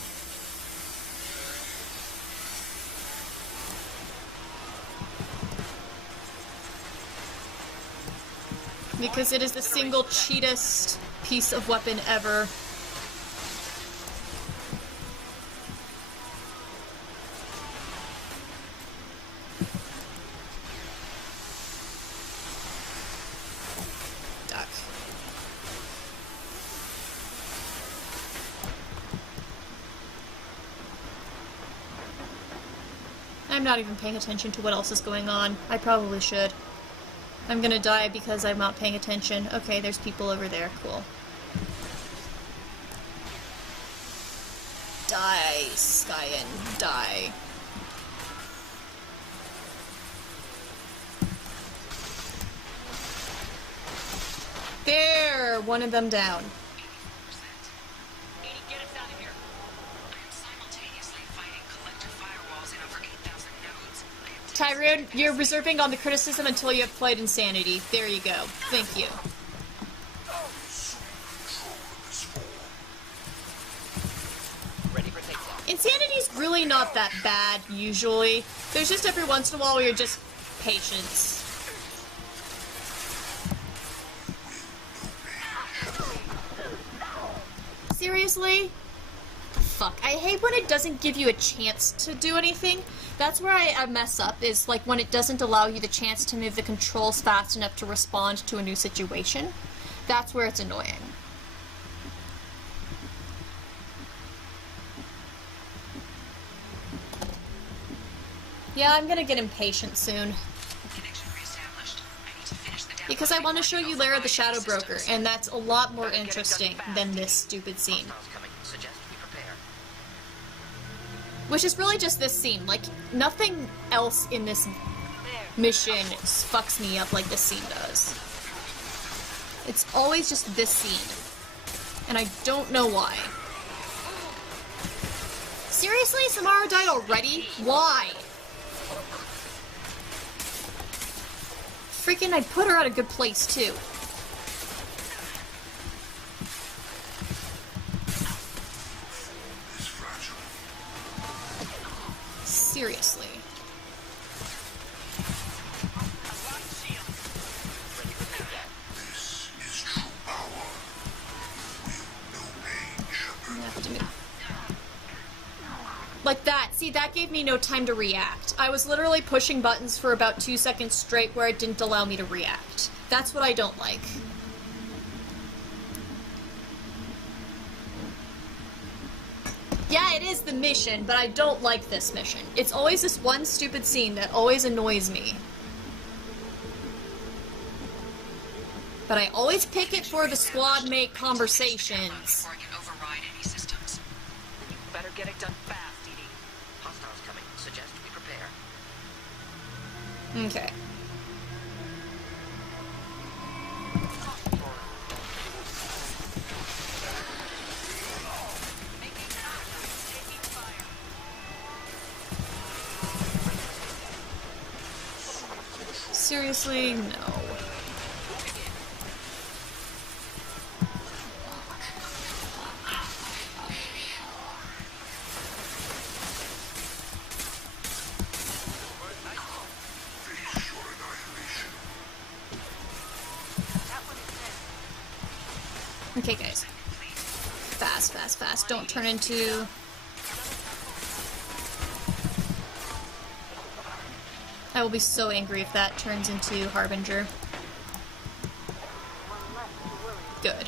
Because it is the single cheatest piece of weapon ever. Duck. I'm not even paying attention to what else is going on. I probably should. I'm gonna die because I'm not paying attention. Okay, there's people over there. Cool. Die, Skyen. Die. There! One of them down. Tyrone, you're reserving on the criticism until you have played Insanity. There you go. Thank you. Insanity's really not that bad, usually. There's just every once in a while where you're just patience. Seriously? Fuck. I hate when it doesn't give you a chance to do anything. That's where I mess up, is like when it doesn't allow you the chance to move the controls fast enough to respond to a new situation. That's where it's annoying. Yeah, I'm gonna get impatient soon. Because I want to show you Lara the Shadow Broker, and that's a lot more interesting than this stupid scene. Which is really just this scene. Like, nothing else in this mission fucks me up like this scene does. It's always just this scene. And I don't know why. Seriously? Samara died already? Why? Freaking, I put her at a good place, too. Seriously. Like that. See, that gave me no time to react. I was literally pushing buttons for about 2 seconds straight where it didn't allow me to react. That's what I don't like. Yeah, it is the mission, but I don't like this mission. It's always this one stupid scene that always annoys me. But I always pick it for the squad mate conversations. Before I can override any systems. You better get it done fast, Edie. Hostiles coming. Suggest we prepare. Okay. Seriously? No. Okay, guys. Fast, fast, fast. Don't turn into... I will be so angry if that turns into Harbinger. Good.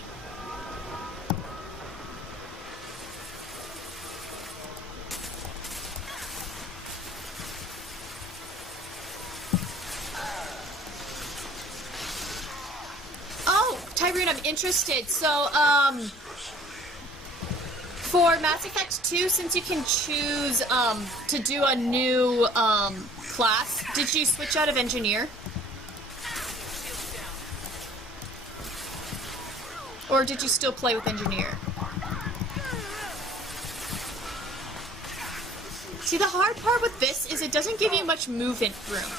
Oh, Tyrone, I'm interested. So, for Mass Effect 2, since you can choose, to do a new, class, did you switch out of Engineer? Or did you still play with Engineer? See, the hard part with this is it doesn't give you much movement room.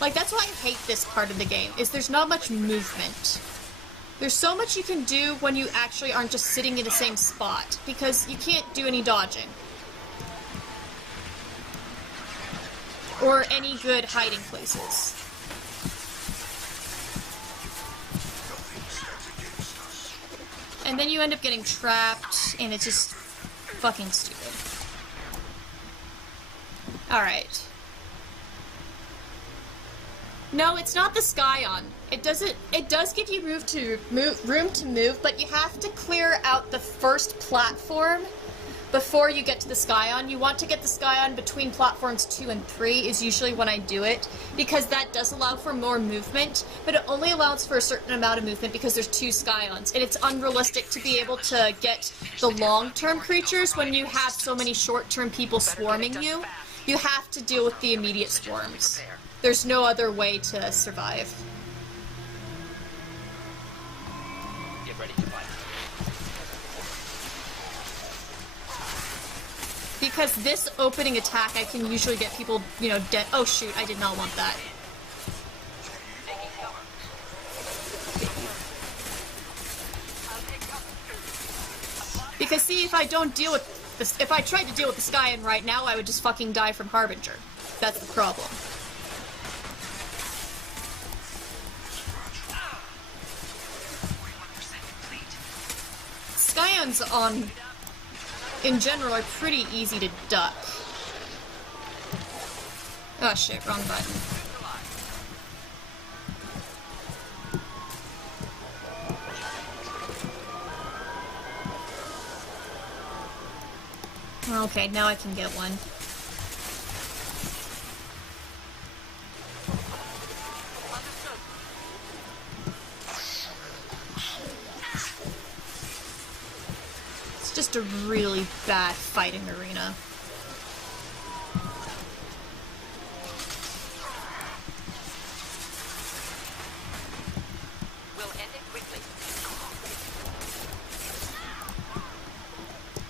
Like, that's why I hate this part of the game, is there's not much movement. There's so much you can do when you actually aren't just sitting in the same spot, because you can't do any dodging. Or any good hiding places. And then you end up getting trapped, and it's just fucking stupid. Alright. No, it's not the Scion. It does give you room to move, but you have to clear out the first platform before you get to the Scion. You want to get the Scion between platforms 2 and 3 is usually when I do it, because that does allow for more movement, but it only allows for a certain amount of movement because there's 2 Scions, and it's unrealistic to be able to get the long-term creatures when you have so many short-term people swarming you. You have to deal with the immediate swarms. There's no other way to survive. Get ready to fight. Because this opening attack, I can usually get people, you know, dead. Oh shoot, I did not want that. Because see, if I don't deal with this, if I tried to deal with the Scion right now, I would just fucking die from Harbinger. That's the problem. Scions in general, are pretty easy to duck. Oh shit, wrong button. Okay, now I can get one. It's just a really bad fighting arena. We'll end it quickly.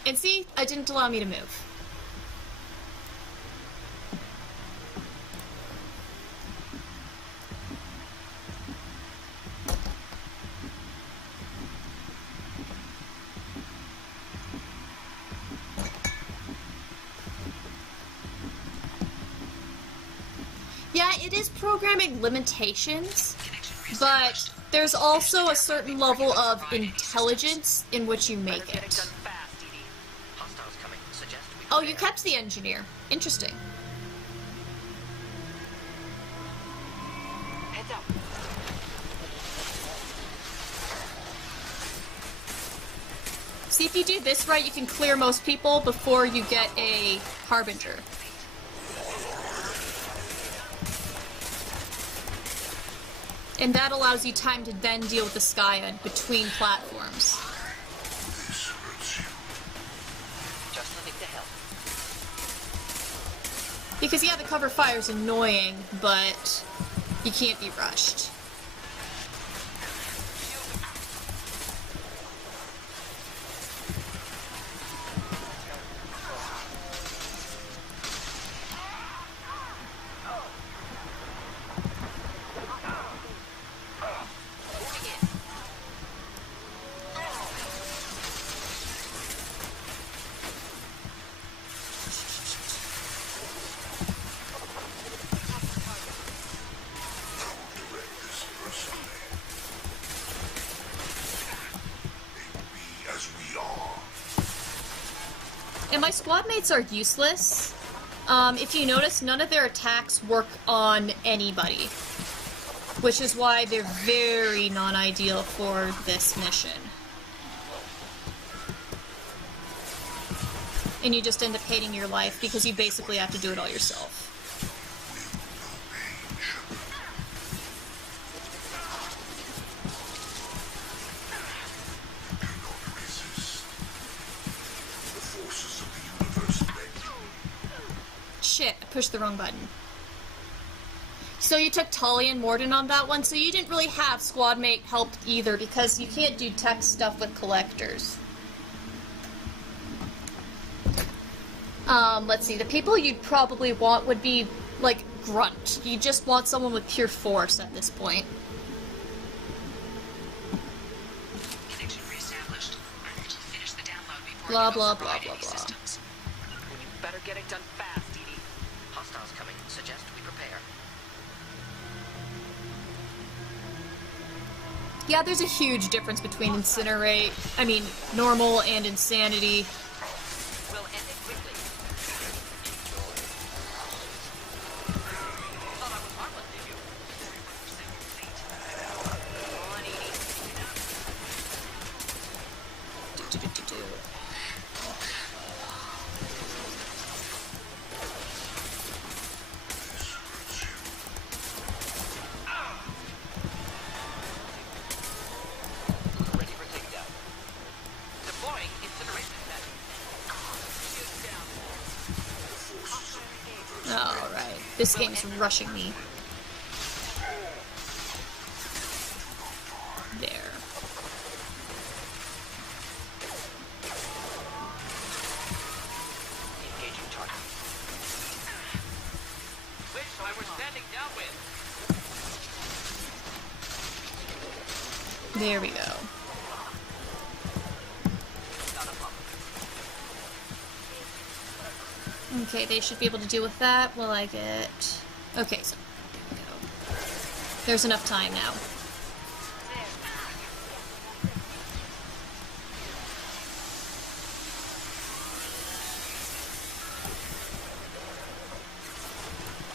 And see, it didn't allow me to move. Yeah, it is programming limitations, but there's also a certain level of intelligence in which you make it. Hostiles coming. Suggest we Oh, you kept the engineer. Interesting. Heads up. See, if you do this right, you can clear most people before you get a Harbinger. And that allows you time to then deal with the Scion between platforms. just looking to help. Because yeah, the cover fire is annoying, but you can't be rushed. my squad mates are useless. If you notice, none of their attacks work on anybody. Which is why they're very non-ideal for this mission. And you just end up hating your life because you basically have to do it all yourself. Shit, I pushed the wrong button. So you took Tully and Morden on that one, so you didn't really have squad mate help either, because you can't do tech stuff with collectors. Let's see, the people you'd probably want would be, like, Grunt. You just want someone with pure force at this point. Connection reestablished. I need to finish the download before Blah, I can blah, override blah, any blah, blah. systems. Well, you better get it done fast, Edie. Hostiles coming. Suggest we prepare. Yeah, there's a huge difference between normal and insanity. We'll end it quickly. Thought I was harmless, did you? 100% complete. Come on, Edie. Ready for takedown. Deploying incineration net. Shoot down. Alright, this game's rushing me. There. Engaging target. Wish I were standing downwind. There we go. Not a problem. Okay, they should be able to deal with that while I get... Okay, so there we go. There's enough time now.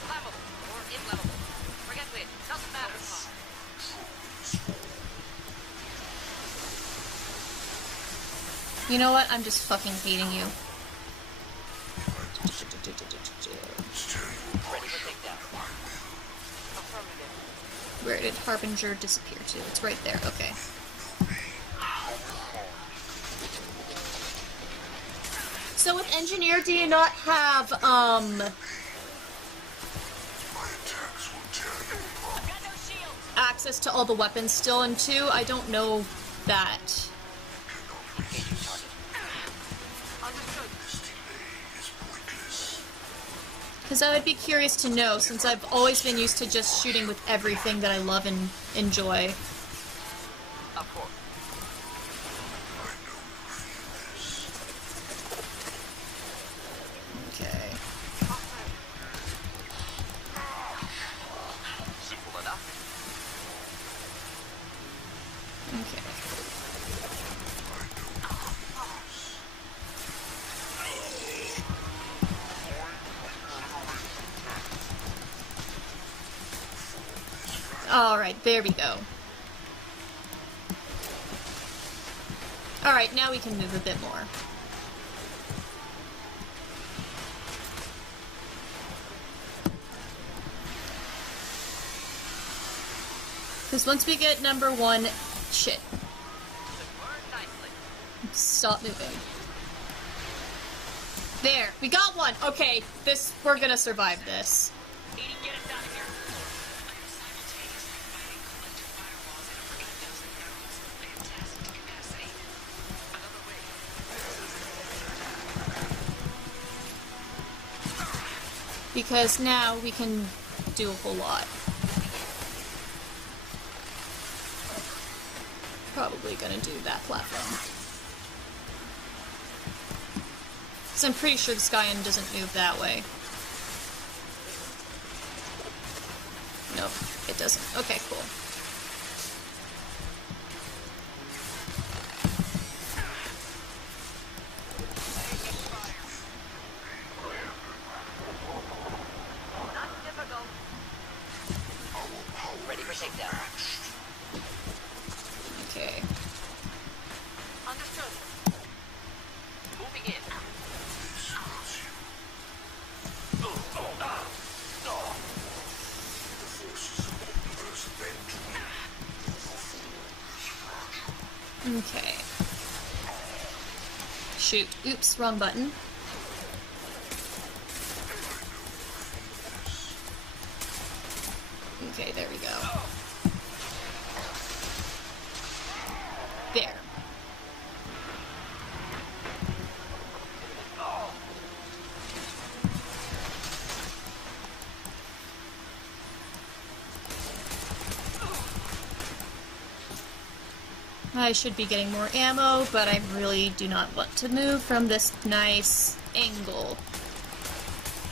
Flammable or inflammable. Forget which. Doesn't matter. You know what? I'm just fucking hating you. Ready for takedown. Affirmative. Where did Harbinger disappear to? It's right there. Okay. So with Engineer, do you not have, access to all the weapons still in 2? I don't know that. Engaging target. Because I would be curious to know, since I've always been used to just shooting with everything that I love and enjoy. Of course. Okay. Simple enough. Okay. Alright, there we go. Alright, now we can move a bit more. Because once we get number 1... Shit. Stop moving. There, we got one! Okay, we're gonna survive this. Edie, get us out of here. I am simultaneously fighting collective firewalls at over 8,000 nodes. Fantastic capacity. Another way. Because now we can do a whole lot. Probably gonna do that platform. So I'm pretty sure the Skyen doesn't move that way. Nope, it doesn't. Okay, cool. Okay. Shoot. Oops, wrong button. Okay, there we go. There. I should be getting more ammo, but I really do not want to move from this nice angle.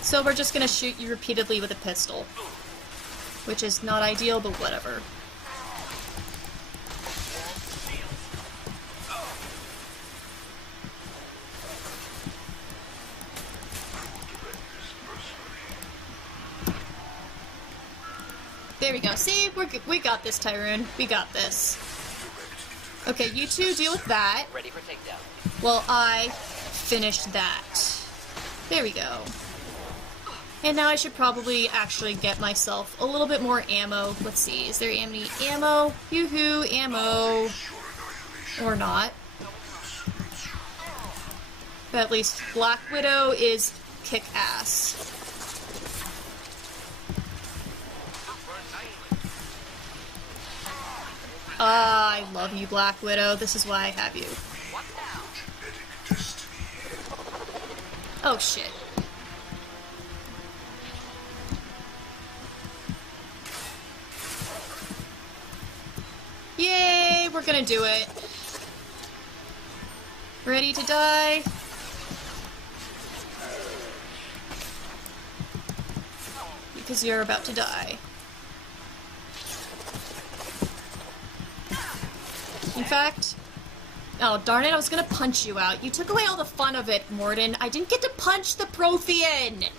So we're just gonna shoot you repeatedly with a pistol. Which is not ideal, but whatever. There we go. See? We got this, Tyrone. We got this. Okay, you two deal with that. Ready for takedown. Well, I finished that. There we go. And now I should probably actually get myself a little bit more ammo. Let's see, is there any ammo? Yoo-hoo, ammo. Or not. But at least Black Widow is kick-ass. I love you, Black Widow. This is why I have you. Oh, shit. Yay! We're gonna do it. Ready to die? Because you're about to die. In fact... Oh, darn it, I was gonna punch you out. You took away all the fun of it, Morden. I didn't get to punch the Prothean!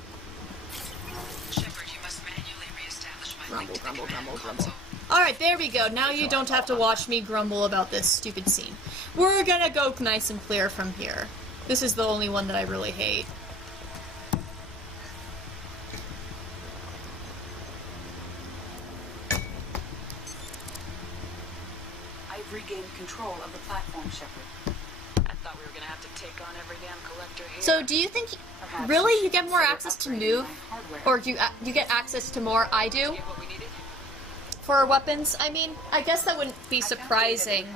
Shepard, you must manually reestablish my link to the Grumble, command grumble, console. Alright, there we go. Now you don't have to watch me grumble about this stupid scene. We're gonna go nice and clear from here. This is the only one that I really hate. I've regained control of the platform, Shepard. I thought we were gonna have to take on every damn collector here. So, do you think... Really? You get more access to move? Or you get access to more I do? Get what we needed? For weapons? I mean, I guess that wouldn't be surprising.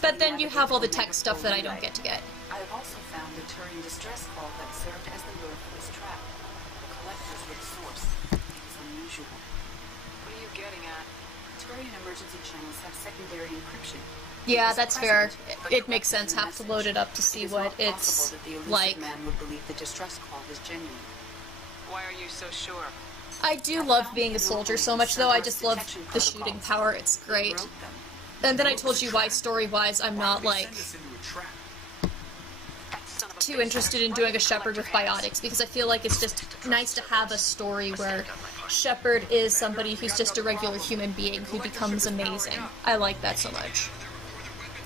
But then you have all the tech stuff that I don't get to get. I have also found a Turian distress call that served as the lure for this trap. The collectors were the source. It is unusual. What are you getting at? Turian emergency channels have secondary encryption. Yeah, that's fair. It makes sense. Have to load it up to see what it's like. Man would believe the distress call is genuine. Why are you so sure? I do love being a soldier so much, though. I just love the shooting power. It's great. And then I told you why, story-wise, I'm not, like, too interested in doing a Shepard with biotics, because I feel like it's just nice to have a story where Shepard is somebody who's just a regular human being who becomes amazing. I like that so much.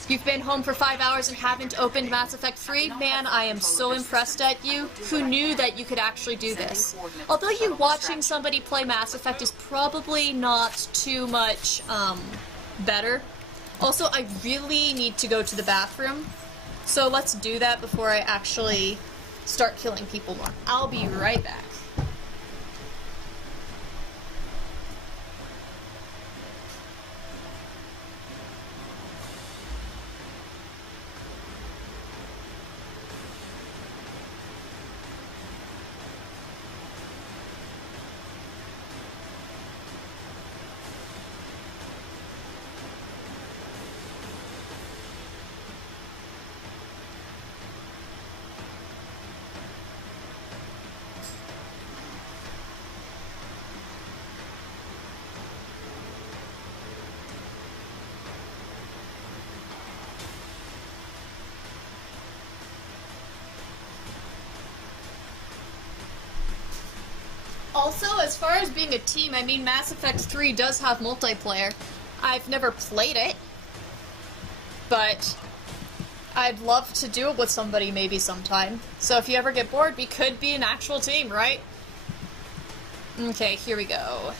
You've been home for 5 hours and haven't opened Mass Effect 3? Man, I am so impressed at you. Who knew that you could actually do this? Although you watching somebody play Mass Effect is probably not too much, better. Also, I really need to go to the bathroom. So let's do that before I actually start killing people more. I'll be right back. Also, as far as being a team, I mean, Mass Effect 3 does have multiplayer. I've never played it, but I'd love to do it with somebody maybe sometime. So if you ever get bored, we could be an actual team, right? Okay, here we go.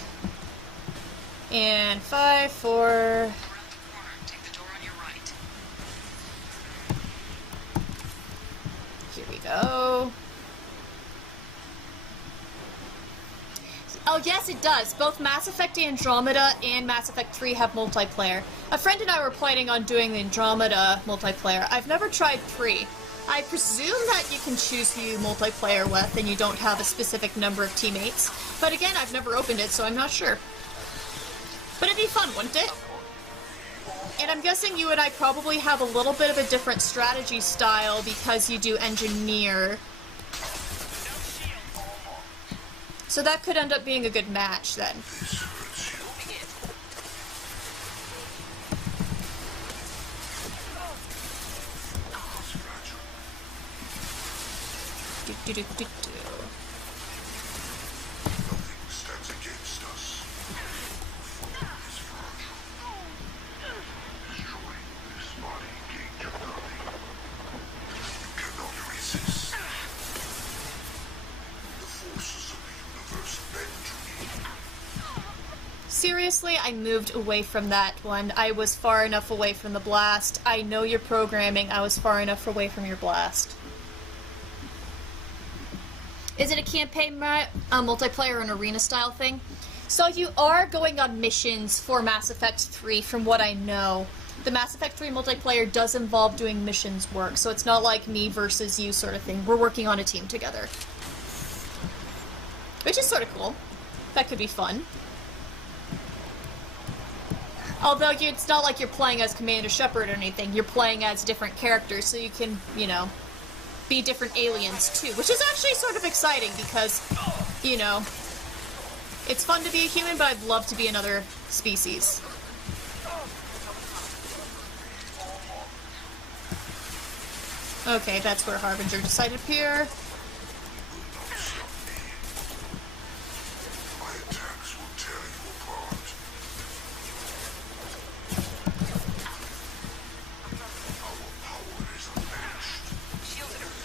And 5, 4... Around the corner, take the door on your right. go. Oh, yes, it does. Both Mass Effect Andromeda and Mass Effect 3 have multiplayer. A friend and I were planning on doing the Andromeda multiplayer. I've never tried 3. I presume that you can choose who you multiplayer with and you don't have a specific number of teammates. But again, I've never opened it, so I'm not sure. But it'd be fun, wouldn't it? And I'm guessing you and I probably have a little bit of a different strategy style because you do engineer. So that could end up being a good match then. Do. Seriously, I moved away from that one. I was far enough away from the blast. I know your programming. I was far enough away from your blast. Is it a campaign multiplayer or an arena style thing? So you are going on missions for Mass Effect 3 from what I know. The Mass Effect 3 multiplayer does involve doing missions work, so it's not like me versus you sort of thing. We're working on a team together. Which is sort of cool. That could be fun. Although it's not like you're playing as Commander Shepard or anything. You're playing as different characters, so you can, you know, be different aliens too. Which is actually sort of exciting because, you know, it's fun to be a human, but I'd love to be another species. Okay, that's where Harbinger decided to appear.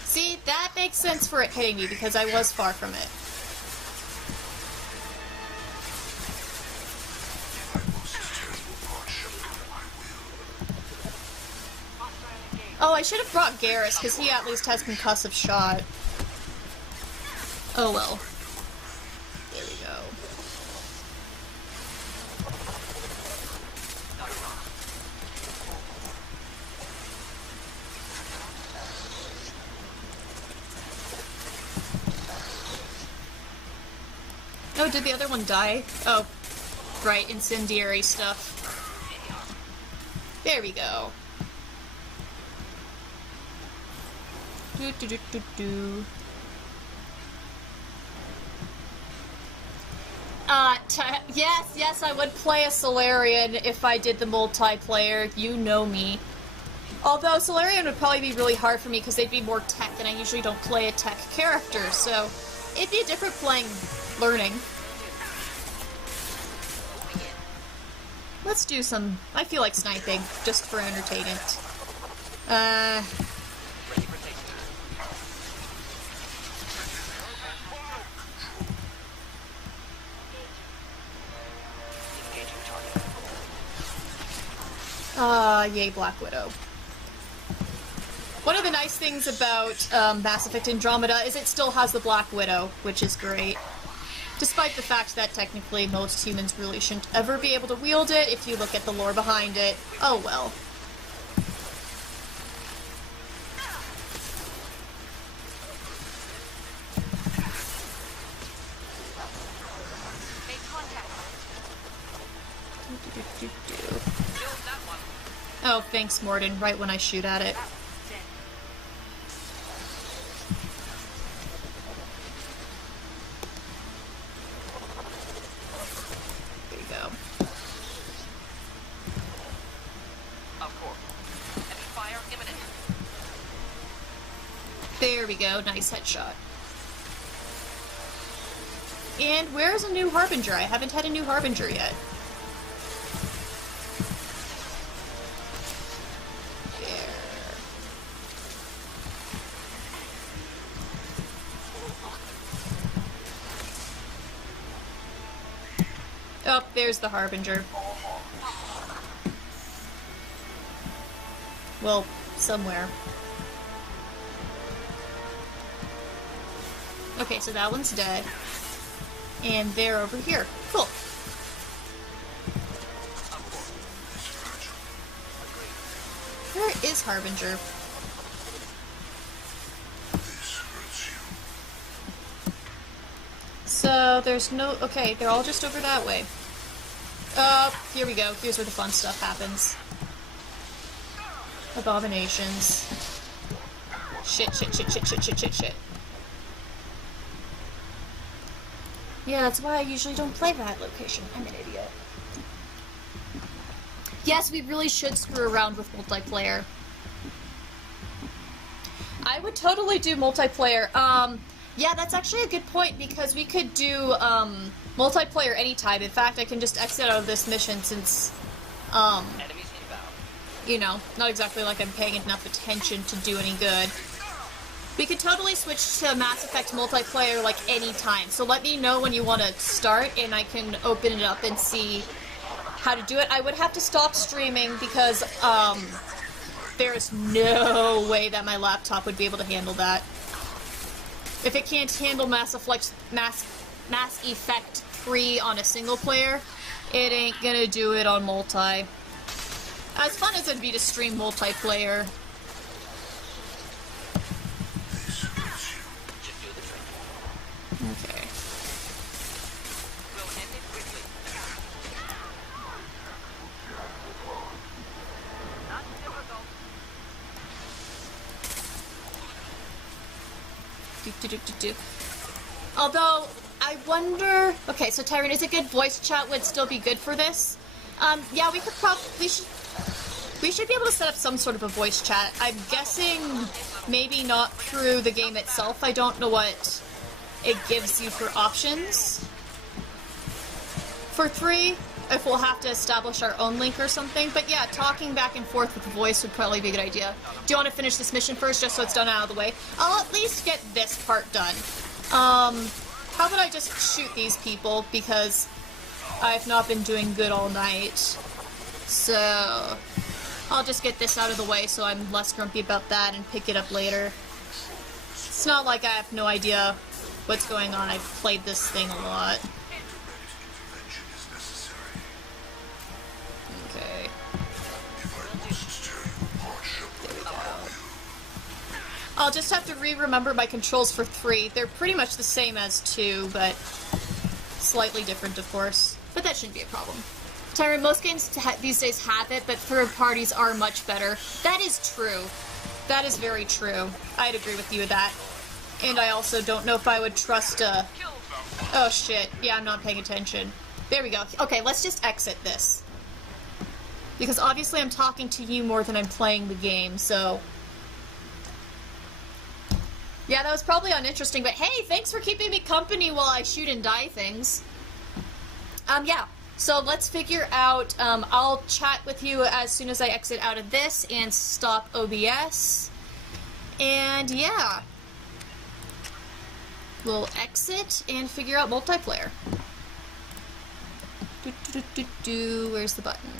See, that makes sense for it hitting me because I was far from it. Oh, I should have brought Garrus because he at least has concussive shot. Oh well. There we go. Oh, did the other one die? Oh, right, incendiary stuff. There we go. Yes, I would play a Solarian if I did the multiplayer. You know me. Although Solarian would probably be really hard for me because they'd be more tech, and I usually don't play a tech character, so it'd be a different learning. Let's do some... I feel like sniping, just for entertainment. Yay, Black Widow. One of the nice things about Mass Effect Andromeda is it still has the Black Widow, which is great. Despite the fact that technically most humans really shouldn't ever be able to wield it if you look at the lore behind it. Oh well. Oh, thanks, Morden. Right when I shoot at it. There you go. Of course. Heavy fire imminent. There we go. Nice headshot. And where's a new Harbinger? I haven't had a new Harbinger yet. Oh, there's the Harbinger. Well, somewhere. Okay, so that one's dead. And they're over here. Cool. Where is Harbinger? So there's no... Okay, they're all just over that way. Here we go. Here's where the fun stuff happens. Abominations. Shit, shit, shit, shit, shit, shit, shit, shit. Yeah, that's why I usually don't play that location. I'm an idiot. Yes, we really should screw around with multiplayer. I would totally do multiplayer. Yeah, that's actually a good point, because we could do, multiplayer anytime. In fact, I can just exit out of this mission since, you know, not exactly like I'm paying enough attention to do any good. We could totally switch to Mass Effect multiplayer, like, anytime. So let me know when you want to start, and I can open it up and see how to do it. I would have to stop streaming because, there is no way that my laptop would be able to handle that. If it can't handle Mass Effect 3 on a single player, it ain't gonna do it on multi. As fun as it'd be to stream multiplayer. Okay. Although, I wonder... Okay, so Tyrone, is it good voice chat would still be good for this? Yeah, we could we should be able to set up some sort of a voice chat. I'm guessing maybe not through the game itself. I don't know what it gives you for options. For 3, if we'll have to establish our own link or something. But yeah, talking back and forth with the voice would probably be a good idea. Do you want to finish this mission first, just so it's done out of the way? I'll at least get this part done. How about I just shoot these people, because I've not been doing good all night. So, I'll just get this out of the way so I'm less grumpy about that and pick it up later. It's not like I have no idea what's going on. I've played this thing a lot. Okay. There we go. I'll just have to re-remember my controls for 3. They're pretty much the same as 2, but slightly different, of course. But that shouldn't be a problem. Tyrone, most games these days have it, but third parties are much better. That is true. That is very true. I'd agree with you with that. And I also don't know if I would trust Oh shit. Yeah, I'm not paying attention. There we go. Okay, let's just exit this. Because obviously I'm talking to you more than I'm playing the game, so... Yeah, that was probably uninteresting, but hey, thanks for keeping me company while I shoot and die things. Yeah. So let's figure out, I'll chat with you as soon as I exit out of this and stop OBS. And yeah. We'll exit and figure out multiplayer. Where's the button?